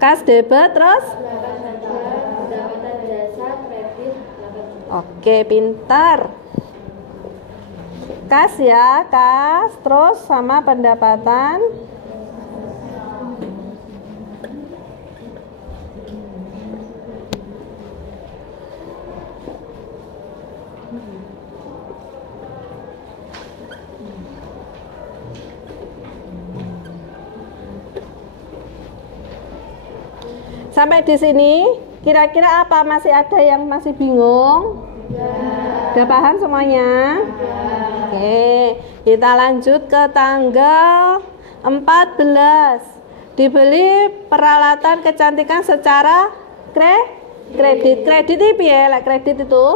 Kas debit terus? Pendapatan jasa kredit 8 juta. Oke, pintar. Kas ya, kas terus sama pendapatan Sampai di sini, kira-kira apa? Masih ada yang masih bingung? Ya. Udah paham semuanya? Ya. Oke, kita lanjut ke tanggal 14. Dibeli peralatan kecantikan secara kredit. Kredit itu ya, kredit itu.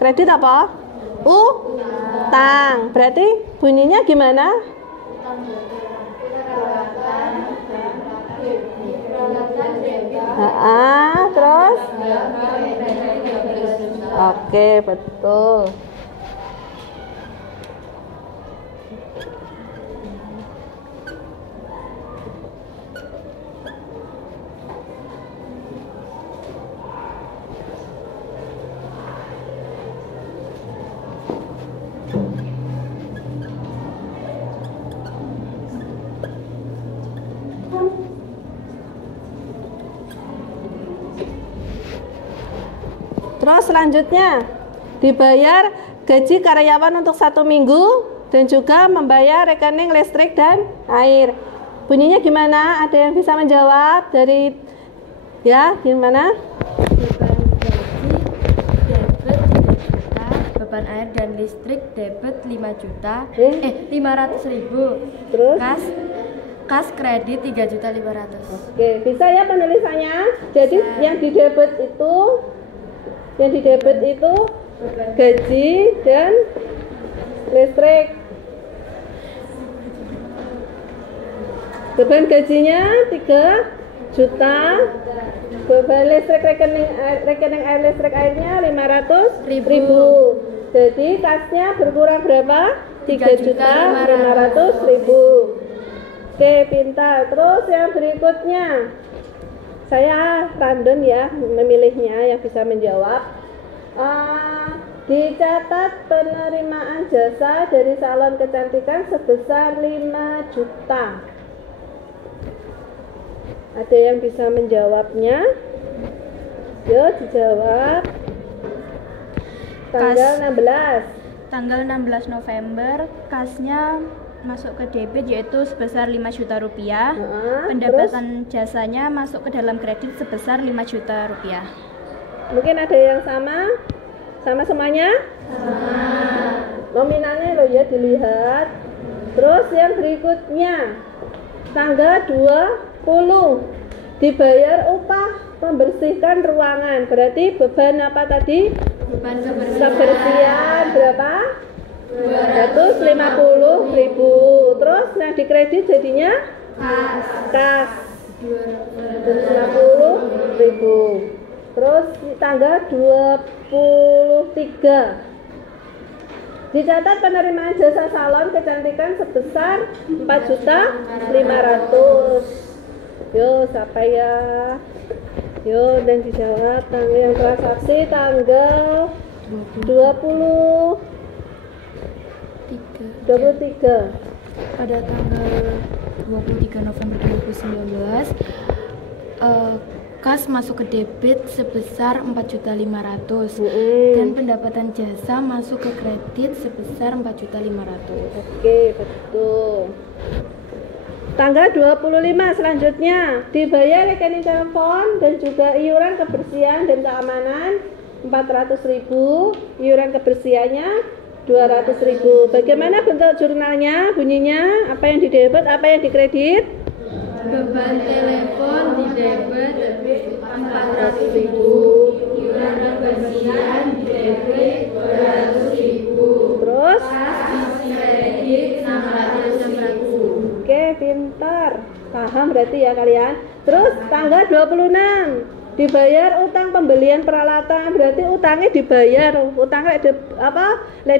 Kredit apa? Utang. Berarti bunyinya gimana? Terus? Oke, betul. Terus selanjutnya dibayar gaji karyawan untuk 1 minggu dan juga membayar rekening listrik dan air. Bunyinya gimana? Ada yang bisa menjawab dari ya gimana? Beban air dan listrik debit 5 juta 500.000. Terus kas kredit 3.500.000. Oke, bisa ya penulisannya. Jadi yang didebit itu gaji dan listrik. Beban gajinya 3 juta. Beban listrik rekening air listrik airnya 500.000. Jadi kasnya berkurang berapa? 3.500.000. Oke, pintar. Terus yang berikutnya. Saya random ya memilihnya yang bisa menjawab. Dicatat penerimaan jasa dari salon kecantikan sebesar 5 juta. Ada yang bisa menjawabnya? Yuk dijawab. Tanggal 16. Tanggal 16 November kasnya masuk ke debit yaitu sebesar 5 juta rupiah. Pendapatan jasanya masuk ke dalam kredit sebesar 5 juta rupiah. Mungkin ada yang sama? Sama semuanya? Nominalnya loh ya dilihat. Terus yang berikutnya tanggal 20 dibayar upah membersihkan ruangan. Berarti beban apa tadi? Beban Kebersihan berapa? 250.000. Terus yang dikredit jadinya kas 250.000. Terus tanggal 23 dicatat penerimaan jasa salon kecantikan sebesar 4.500.000. Yo, siapa ya? Yo, dan dijawab yang transaksi tanggal 23 pada tanggal 23 November 2019 kas masuk ke debit sebesar 4.500.000 dan pendapatan jasa masuk ke kredit sebesar 4.500.000. Oke, betul. Tanggal 25 selanjutnya dibayar rekening telepon dan juga iuran kebersihan dan keamanan 400.000, iuran kebersihannya 200.000. Bagaimana bentuk jurnalnya? Bunyinya apa yang didebit, apa yang dikredit? beban telepon di debit 400.000, iuran kebersihan di debit 200.000, terus kas di kredit 600.000. Oke, pintar. Paham berarti ya kalian. Terus tanggal 26 dibayar utang pembelian peralatan, berarti utangnya dibayar. Utang lek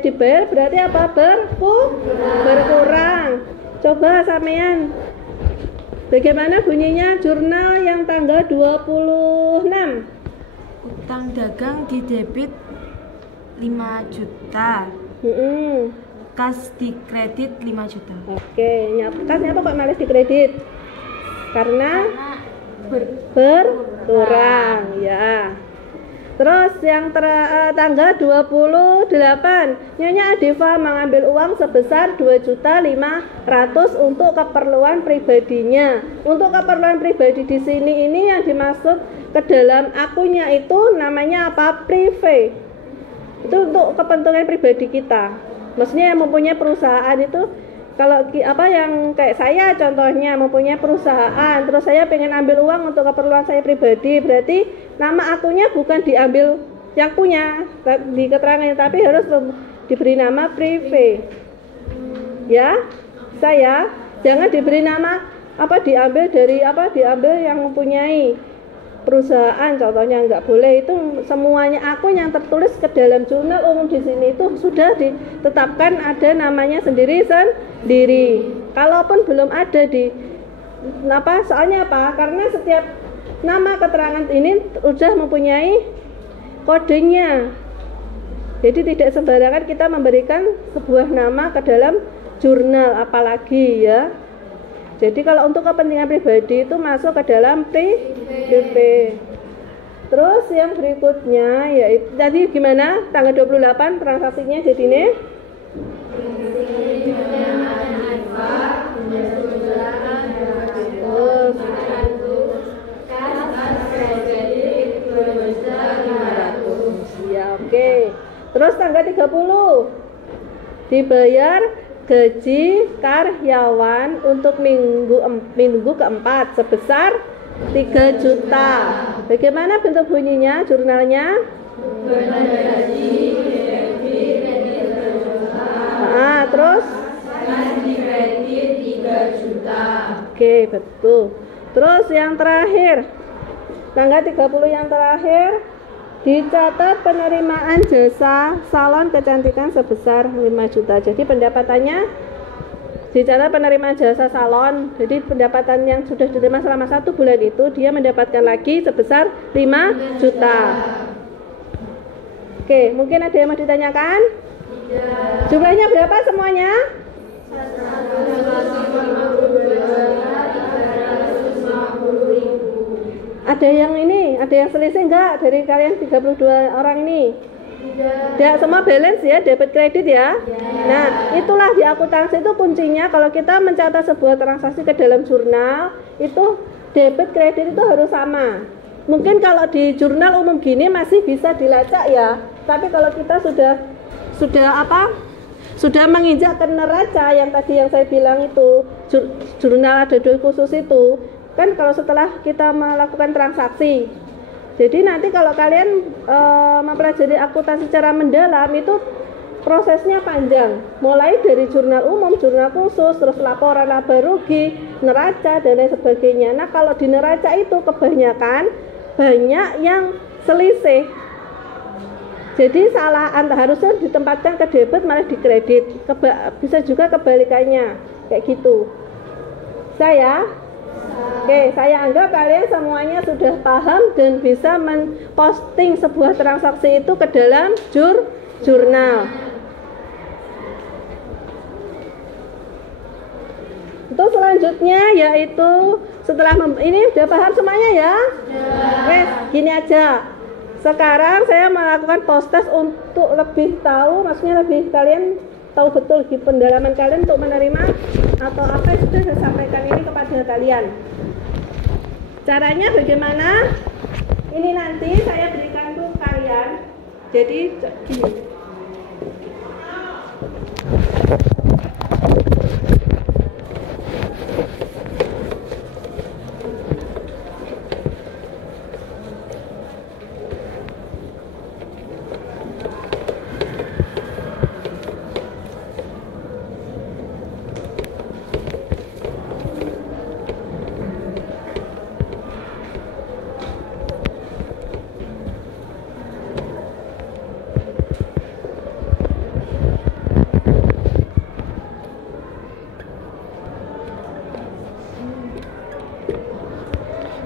dibayar berarti apa? Berkurang. Coba sampean. Bagaimana bunyinya jurnal yang tanggal 26? Utang dagang di debit 5 juta. Kas di kredit 5 juta. Oke, kasnya apa kok malah di kredit? Karena berkurang ya. Terus yang tanggal 28 Nyonya Adifa mengambil uang sebesar 2.500.000 untuk keperluan pribadinya. Untuk keperluan pribadi di sini ini yang dimaksud ke dalam akunnya itu namanya apa? Prive. Itu untuk kepentingan pribadi kita. Maksudnya yang mempunyai perusahaan itu, kalau yang kayak saya contohnya mempunyai perusahaan, terus saya pengen ambil uang untuk keperluan saya pribadi, berarti nama akunnya bukan diambil yang punya di keterangannya, tapi harus diberi nama prive. Ya, saya jangan diberi nama diambil yang mempunyai perusahaan, contohnya nggak boleh. Itu semuanya akun yang tertulis ke dalam jurnal umum di sini itu sudah ditetapkan ada namanya sendiri. Kalaupun belum ada soalnya apa? Karena setiap nama keterangan ini sudah mempunyai kodenya. Jadi tidak sembarangan kita memberikan sebuah nama ke dalam jurnal, apalagi ya. Jadi kalau untuk kepentingan pribadi itu masuk ke dalam prive. Terus yang berikutnya yaitu tadi gimana? Tanggal 28 transaksinya jadi ini. Ya, oke. Terus tanggal 30 dibayar gaji karyawan untuk minggu keempat sebesar 3 juta. Bagaimana bentuk bunyinya jurnalnya? Terus kredit 3 juta. Oke, betul. Terus yang terakhir tanggal 30 yang terakhir dicatat penerimaan jasa salon kecantikan sebesar 5 juta. Jadi pendapatannya dicatat penerimaan jasa salon. Jadi pendapatan yang sudah diterima selama 1 bulan itu dia mendapatkan lagi sebesar 5 juta. Oke, mungkin ada yang mau ditanyakan? Jumlahnya berapa semuanya? 150.000. Ada yang selisih enggak dari kalian 32 orang ini? Tidak, semua balance ya, debit kredit ya. Nah, itulah di akuntansi itu kuncinya. Kalau kita mencatat sebuah transaksi ke dalam jurnal, itu debit kredit itu harus sama. mungkin kalau di jurnal umum gini masih bisa dilacak ya, tapi kalau kita sudah menginjak ke neraca yang tadi yang saya bilang itu, jurnal ada 2 khusus itu kan, kalau setelah kita melakukan transaksi. Jadi nanti kalau kalian mempelajari akuntansi secara mendalam itu prosesnya panjang, mulai dari jurnal umum, jurnal khusus, terus laporan laba rugi, neraca dan lain sebagainya. Nah kalau di neraca itu kebanyakan banyak yang selisih, jadi salah, harusnya ditempatkan ke debit malah di kredit, bisa juga kebalikannya kayak gitu. Oke, saya anggap kalian semuanya sudah paham dan bisa memposting sebuah transaksi itu ke dalam jurnal. Untuk selanjutnya yaitu setelah ini udah paham semuanya ya? Wes, gini aja. Sekarang saya melakukan post test untuk lebih tahu, maksudnya lebih kalian tahu betul di pendalaman kalian untuk menerima atau apa yang sudah saya sampaikan ini kepada kalian. Caranya bagaimana? Ini nanti saya berikan untuk kalian. Jadi gini.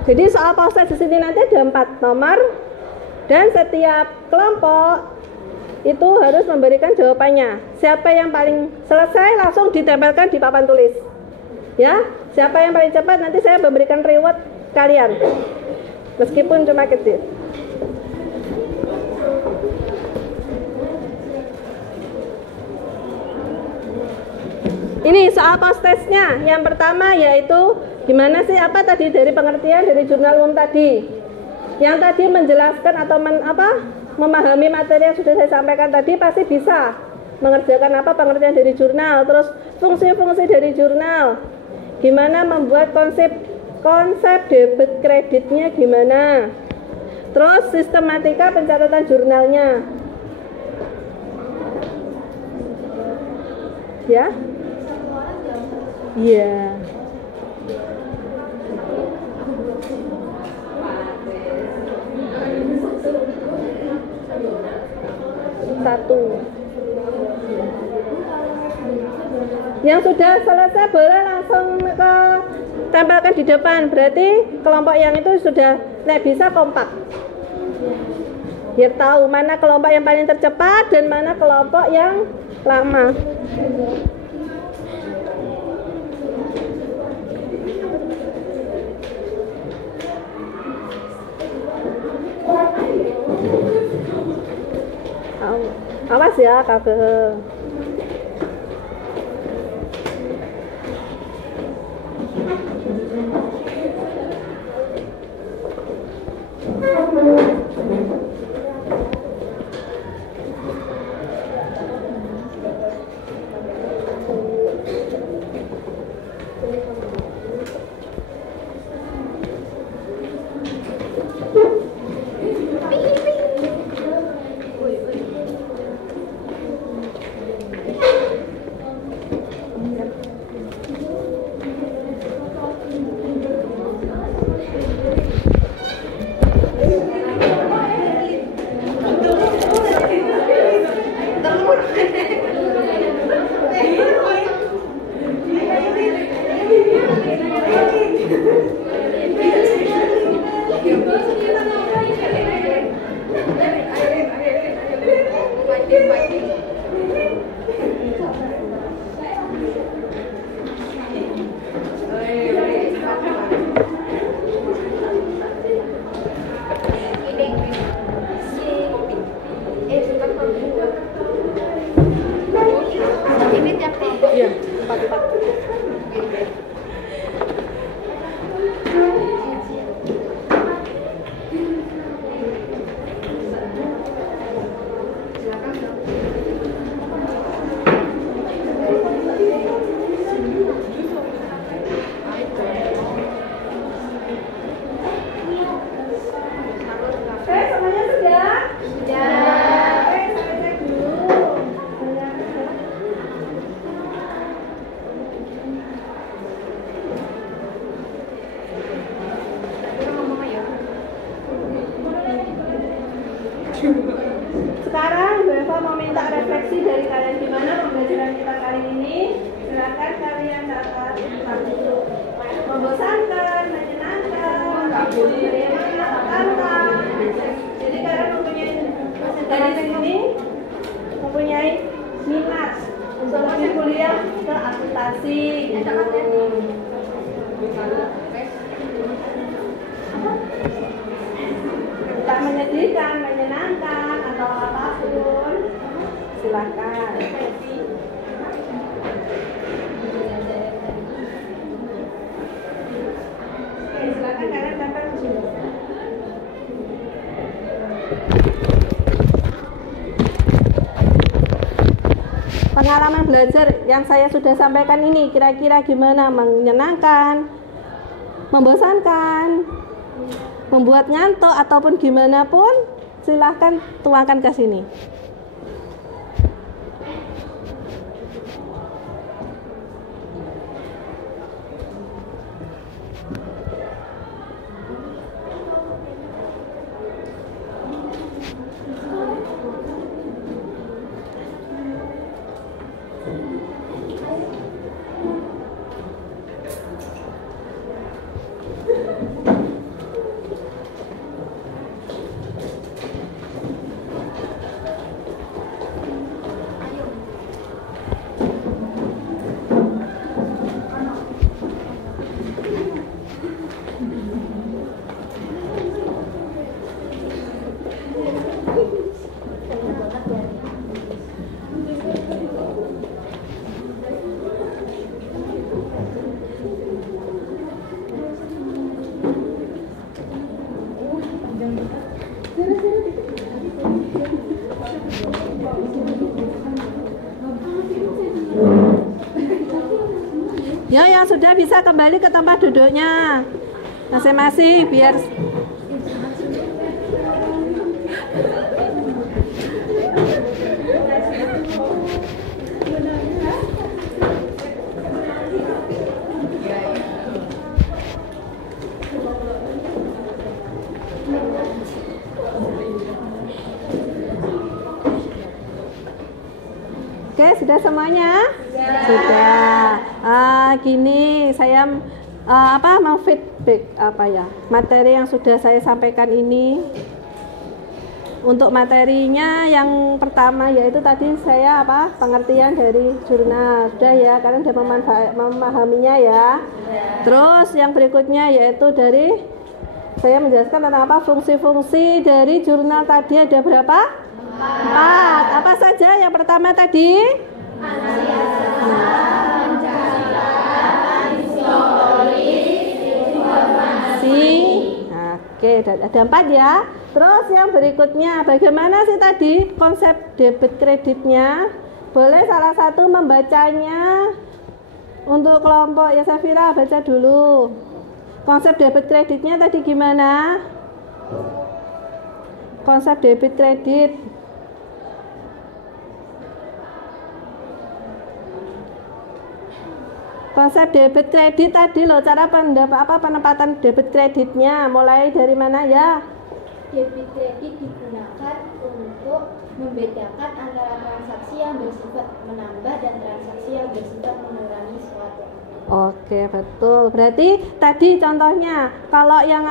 Jadi soal proses di sini nanti ada 4 nomor dan setiap kelompok itu harus memberikan jawabannya. Siapa yang paling selesai langsung ditempelkan di papan tulis. Ya, siapa yang paling cepat nanti saya memberikan reward kalian. Meskipun cuma kecil. Ini soal post testnya. Yang pertama yaitu gimana sih apa tadi dari pengertian dari jurnal umum tadi. Yang tadi menjelaskan atau memahami materi yang sudah saya sampaikan tadi pasti bisa mengerjakan apa pengertian dari jurnal, terus fungsi-fungsi dari jurnal. Gimana membuat konsep debit kreditnya gimana. Terus sistematika pencatatan jurnalnya. Ya? Iya. Satu. Yang sudah selesai boleh langsung tempelkan di depan. Berarti kelompok yang itu sudah bisa kompak. Biar tahu mana kelompok yang paling tercepat dan mana kelompok yang lama. Awas ya kakek. Sekarang Bu Eva mau minta refleksi dari kalian gimana pembelajaran kita kali ini. Silakan kalian catat. Membosankan, menyenangkan, menantang. Jadi kalian mempunyai dari sini mempunyai minat untuk lebih kuliah ke akuntansi. Entah menyedihkan, menyenangkan atau apapun, silakan. Oke, silakan kalian catat di sini. Pengalaman belajar yang saya sudah sampaikan ini kira-kira gimana? Menyenangkan, membosankan, membuat ngantuk ataupun gimana pun, silahkan tuangkan ke sini. Ya, yang sudah bisa kembali ke tempat duduknya masing-masing biar Oke, sudah semuanya? Sudah. Gini, saya mau feedback materi yang sudah saya sampaikan ini. Untuk materinya yang pertama yaitu tadi saya pengertian dari jurnal. Sudah ya, kalian sudah memahaminya ya. Terus yang berikutnya yaitu dari saya menjelaskan tentang fungsi-fungsi dari jurnal tadi ada berapa? 4. Apa saja yang pertama tadi? Oke, ada 4 ya. Terus yang berikutnya bagaimana sih tadi konsep debit kreditnya? Boleh salah satu membacanya untuk kelompok ya, Safira baca dulu. Konsep debit kreditnya tadi gimana? Konsep debit kredit. Konsep debit kredit tadi loh, cara penempatan debit kreditnya mulai dari mana ya? Debit kredit digunakan untuk membedakan antara transaksi yang bersifat menambah dan transaksi yang bersifat mengurangi suatu. Oke, betul. Berarti tadi contohnya kalau yang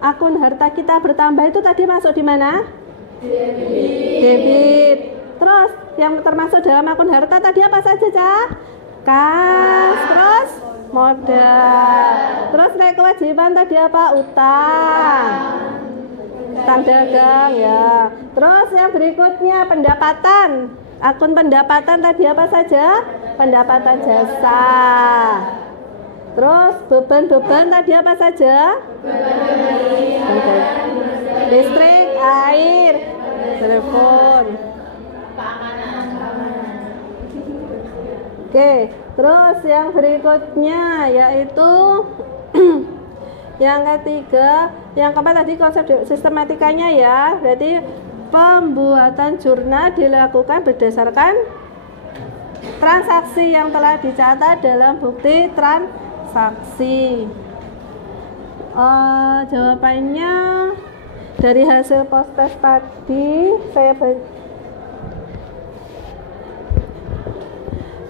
akun harta kita bertambah itu tadi masuk di mana? Debit. Terus yang termasuk dalam akun harta tadi apa saja, Cak? Kas, terus modal. Terus naik kewajiban tadi apa? Utang. Utang dagang ya. Terus yang berikutnya pendapatan. Akun pendapatan tadi apa saja? Pendapatan jasa. Terus beban-beban tadi apa saja? Listrik, air, telepon. Oke, terus yang berikutnya yaitu yang ketiga, yang keempat tadi konsep sistematikanya ya. Berarti pembuatan jurnal dilakukan berdasarkan transaksi yang telah dicatat dalam bukti transaksi. Jawabannya Dari hasil post test tadi saya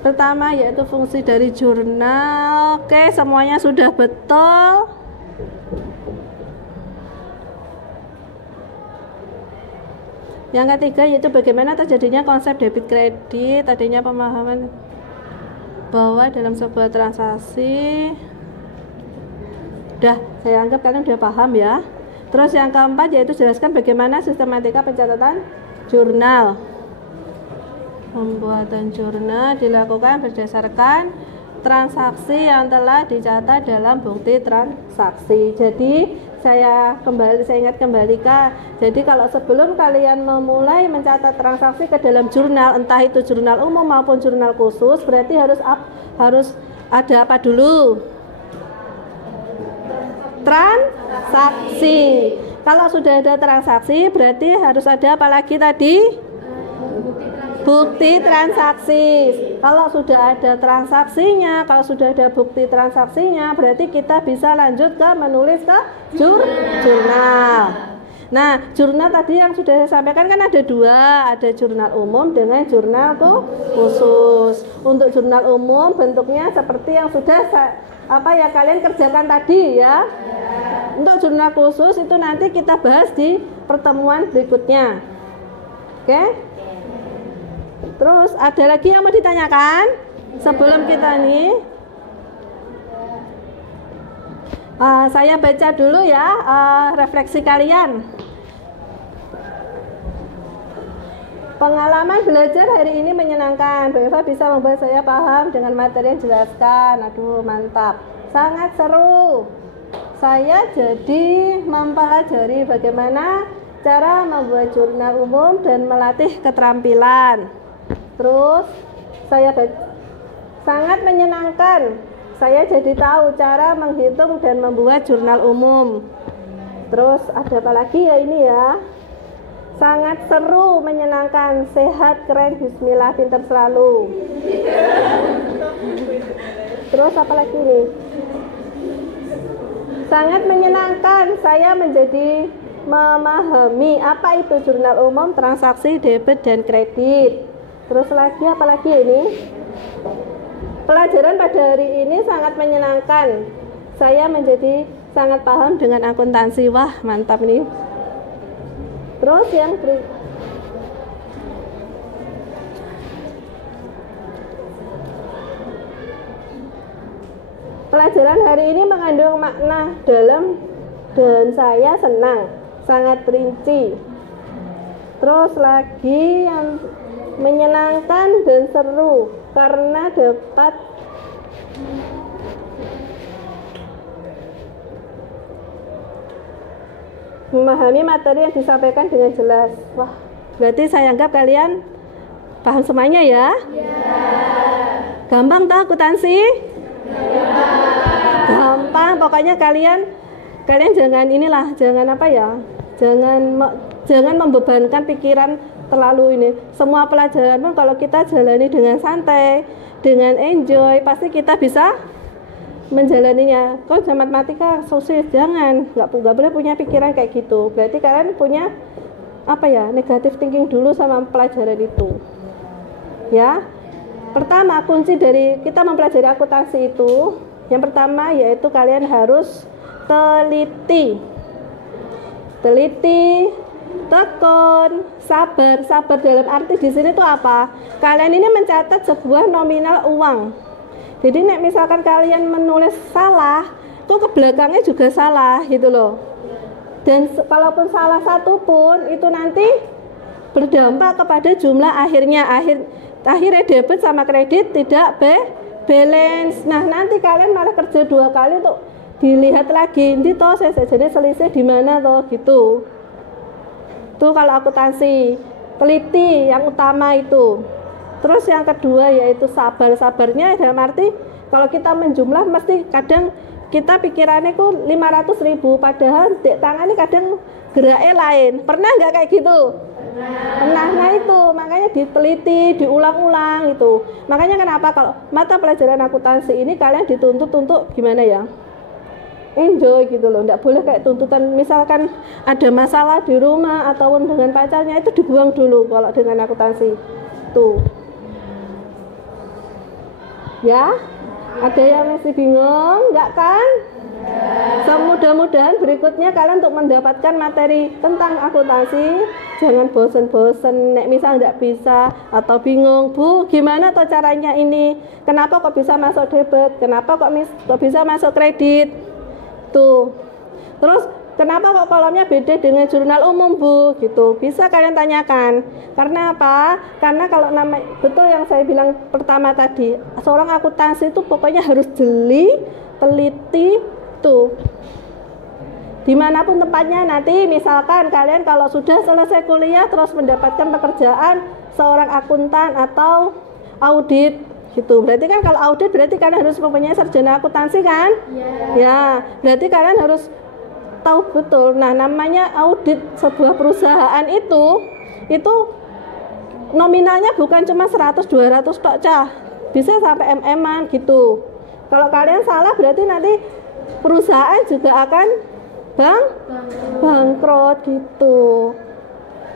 pertama yaitu fungsi dari jurnal. Oke, semuanya sudah betul. Yang ketiga yaitu bagaimana terjadinya konsep debit kredit. Tadinya pemahaman bahwa dalam sebuah transaksi, saya anggap kalian udah paham ya. Terus yang keempat yaitu jelaskan bagaimana sistematika pencatatan jurnal. Pembuatan jurnal dilakukan berdasarkan transaksi yang telah dicatat dalam bukti transaksi. Jadi saya ingat kembali Kak. Jadi kalau sebelum kalian memulai mencatat transaksi ke dalam jurnal, entah itu jurnal umum maupun jurnal khusus, berarti harus ada apa dulu? Transaksi. Kalau sudah ada transaksi, berarti harus ada apa lagi tadi? Bukti transaksi. Kalau sudah ada transaksinya, kalau sudah ada bukti transaksinya, berarti kita bisa lanjut ke menulis ke jurnal. Nah, jurnal tadi yang sudah saya sampaikan kan ada dua, ada jurnal umum dengan jurnal khusus. Untuk jurnal umum bentuknya seperti yang sudah kalian kerjakan tadi ya. Untuk jurnal khusus itu nanti kita bahas di pertemuan berikutnya. Oke? Terus ada lagi yang mau ditanyakan sebelum kita nih? Saya baca dulu ya refleksi kalian. Pengalaman belajar hari ini menyenangkan. Bu Eva bisa membuat saya paham dengan materi yang dijelaskan. Aduh, mantap. Sangat seru. Saya jadi mempelajari bagaimana cara membuat jurnal umum dan melatih keterampilan. Terus sangat menyenangkan. Saya jadi tahu cara menghitung dan membuat jurnal umum. Terus ada apa lagi ya ini ya? Sangat seru, menyenangkan, sehat, keren, bismillah, pintar selalu. Terus apa lagi nih? Sangat menyenangkan, saya menjadi memahami apa itu jurnal umum, transaksi, debit, dan kredit. Terus lagi apa lagi ini? Pelajaran pada hari ini sangat menyenangkan. Saya menjadi sangat paham dengan akuntansi. Wah, mantap nih. Terus yang pelajaran hari ini mengandung makna dalam dan saya senang, sangat rinci. Terus lagi yang menyenangkan dan seru karena dapat memahami materi yang disampaikan dengan jelas. Wah, berarti saya anggap kalian paham semuanya ya? Gampang toh akuntansi? Gampang, pokoknya kalian jangan membebankan pikiran terlalu ini. Semua pelajaran pun kalau kita jalani dengan santai, dengan enjoy, pasti kita bisa menjalaninya. Kok matematika susah? Jangan, nggak boleh punya pikiran kayak gitu. Berarti kalian punya negatif thinking dulu sama pelajaran itu. Ya. Pertama, kunci dari kita mempelajari akuntansi itu, yang pertama yaitu kalian harus teliti, tekun, sabar. Sabar dalam arti di sini tuh apa? Kalian ini mencatat sebuah nominal uang. Jadi misalkan kalian menulis salah, tuh ke belakangnya juga salah gitu loh. Dan kalaupun salah satu pun itu nanti berdampak kepada jumlah akhirnya debit sama kredit tidak balance. Nah, nanti kalian malah kerja dua kali untuk dilihat lagi, ini toh saya jadi selisih di mana toh gitu. Tuh kalau akuntansi, teliti yang utama itu. Terus yang kedua yaitu sabarnya dalam arti kalau kita menjumlah mesti kadang kita pikirannya ku 500.000 padahal di tangan ini kadang geraknya lain. Pernah nggak kayak gitu? Pernah. Nah itu makanya diteliti, diulang-ulang itu. Makanya kenapa kalau mata pelajaran akuntansi ini kalian dituntut untuk gimana ya? enjoy gitu loh. Nggak boleh kayak tuntutan, misalkan ada masalah di rumah ataupun dengan pacarnya, itu dibuang dulu kalau dengan akuntansi. Tuh. Ya? Ada yang masih bingung? Nggak kan? Semudah-mudahan berikutnya kalian untuk mendapatkan materi tentang akuntansi jangan bosen-bosen. Nek misal nggak bisa atau bingung, Bu, gimana toh caranya ini? Kenapa kok bisa masuk debit? Kenapa kok bisa masuk kredit? Tuh. Terus kenapa kok kolomnya beda dengan jurnal umum, Bu? Gitu. Bisa kalian tanyakan. Karena apa? Karena kalau betul yang saya bilang pertama tadi, seorang akuntansi itu pokoknya harus jeli, teliti, tuh. Dimanapun tempatnya nanti, misalkan kalian kalau sudah selesai kuliah terus mendapatkan pekerjaan seorang akuntan atau audit gitu. Berarti kan kalau audit berarti kalian harus mempunyai sarjana akuntansi kan? Ya, berarti kalian harus tahu betul. Nah, namanya audit sebuah perusahaan itu nominalnya bukan cuma 100 200 tok, Cah. Bisa sampai MM-an gitu. Kalau kalian salah berarti nanti perusahaan juga akan bangkrut gitu.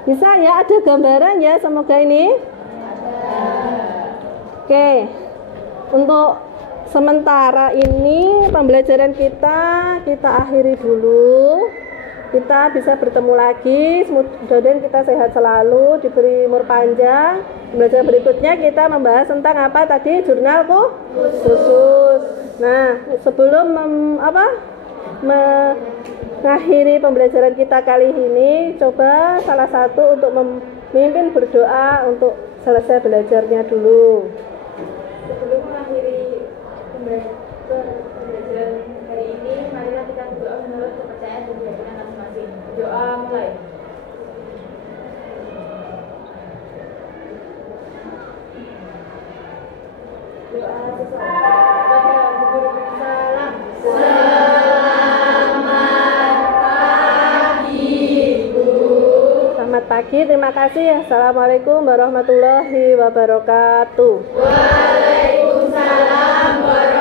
Bisa ya, ada gambaran ya, semoga ini. Oke. Untuk sementara ini pembelajaran kita akhiri dulu. Kita bisa bertemu lagi. Mudah-mudahan kita sehat selalu, diberi umur panjang. Pembelajaran berikutnya kita membahas tentang apa tadi? Jurnal khusus. Nah, sebelum mengakhiri pembelajaran kita kali ini, coba salah satu untuk memimpin berdoa untuk selesai belajarnya dulu. Sebelum mengakhiri pembelajaran hari ini, marilah kita berdoa menurut kepercayaan dan keyakinan masing-masing. Doa mulai. Doa pada guru salam. Selamat pagi, terima kasih. Assalamualaikum warahmatullahi wabarakatuh. Waalaikumsalam warahmatullahi wabarakatuh.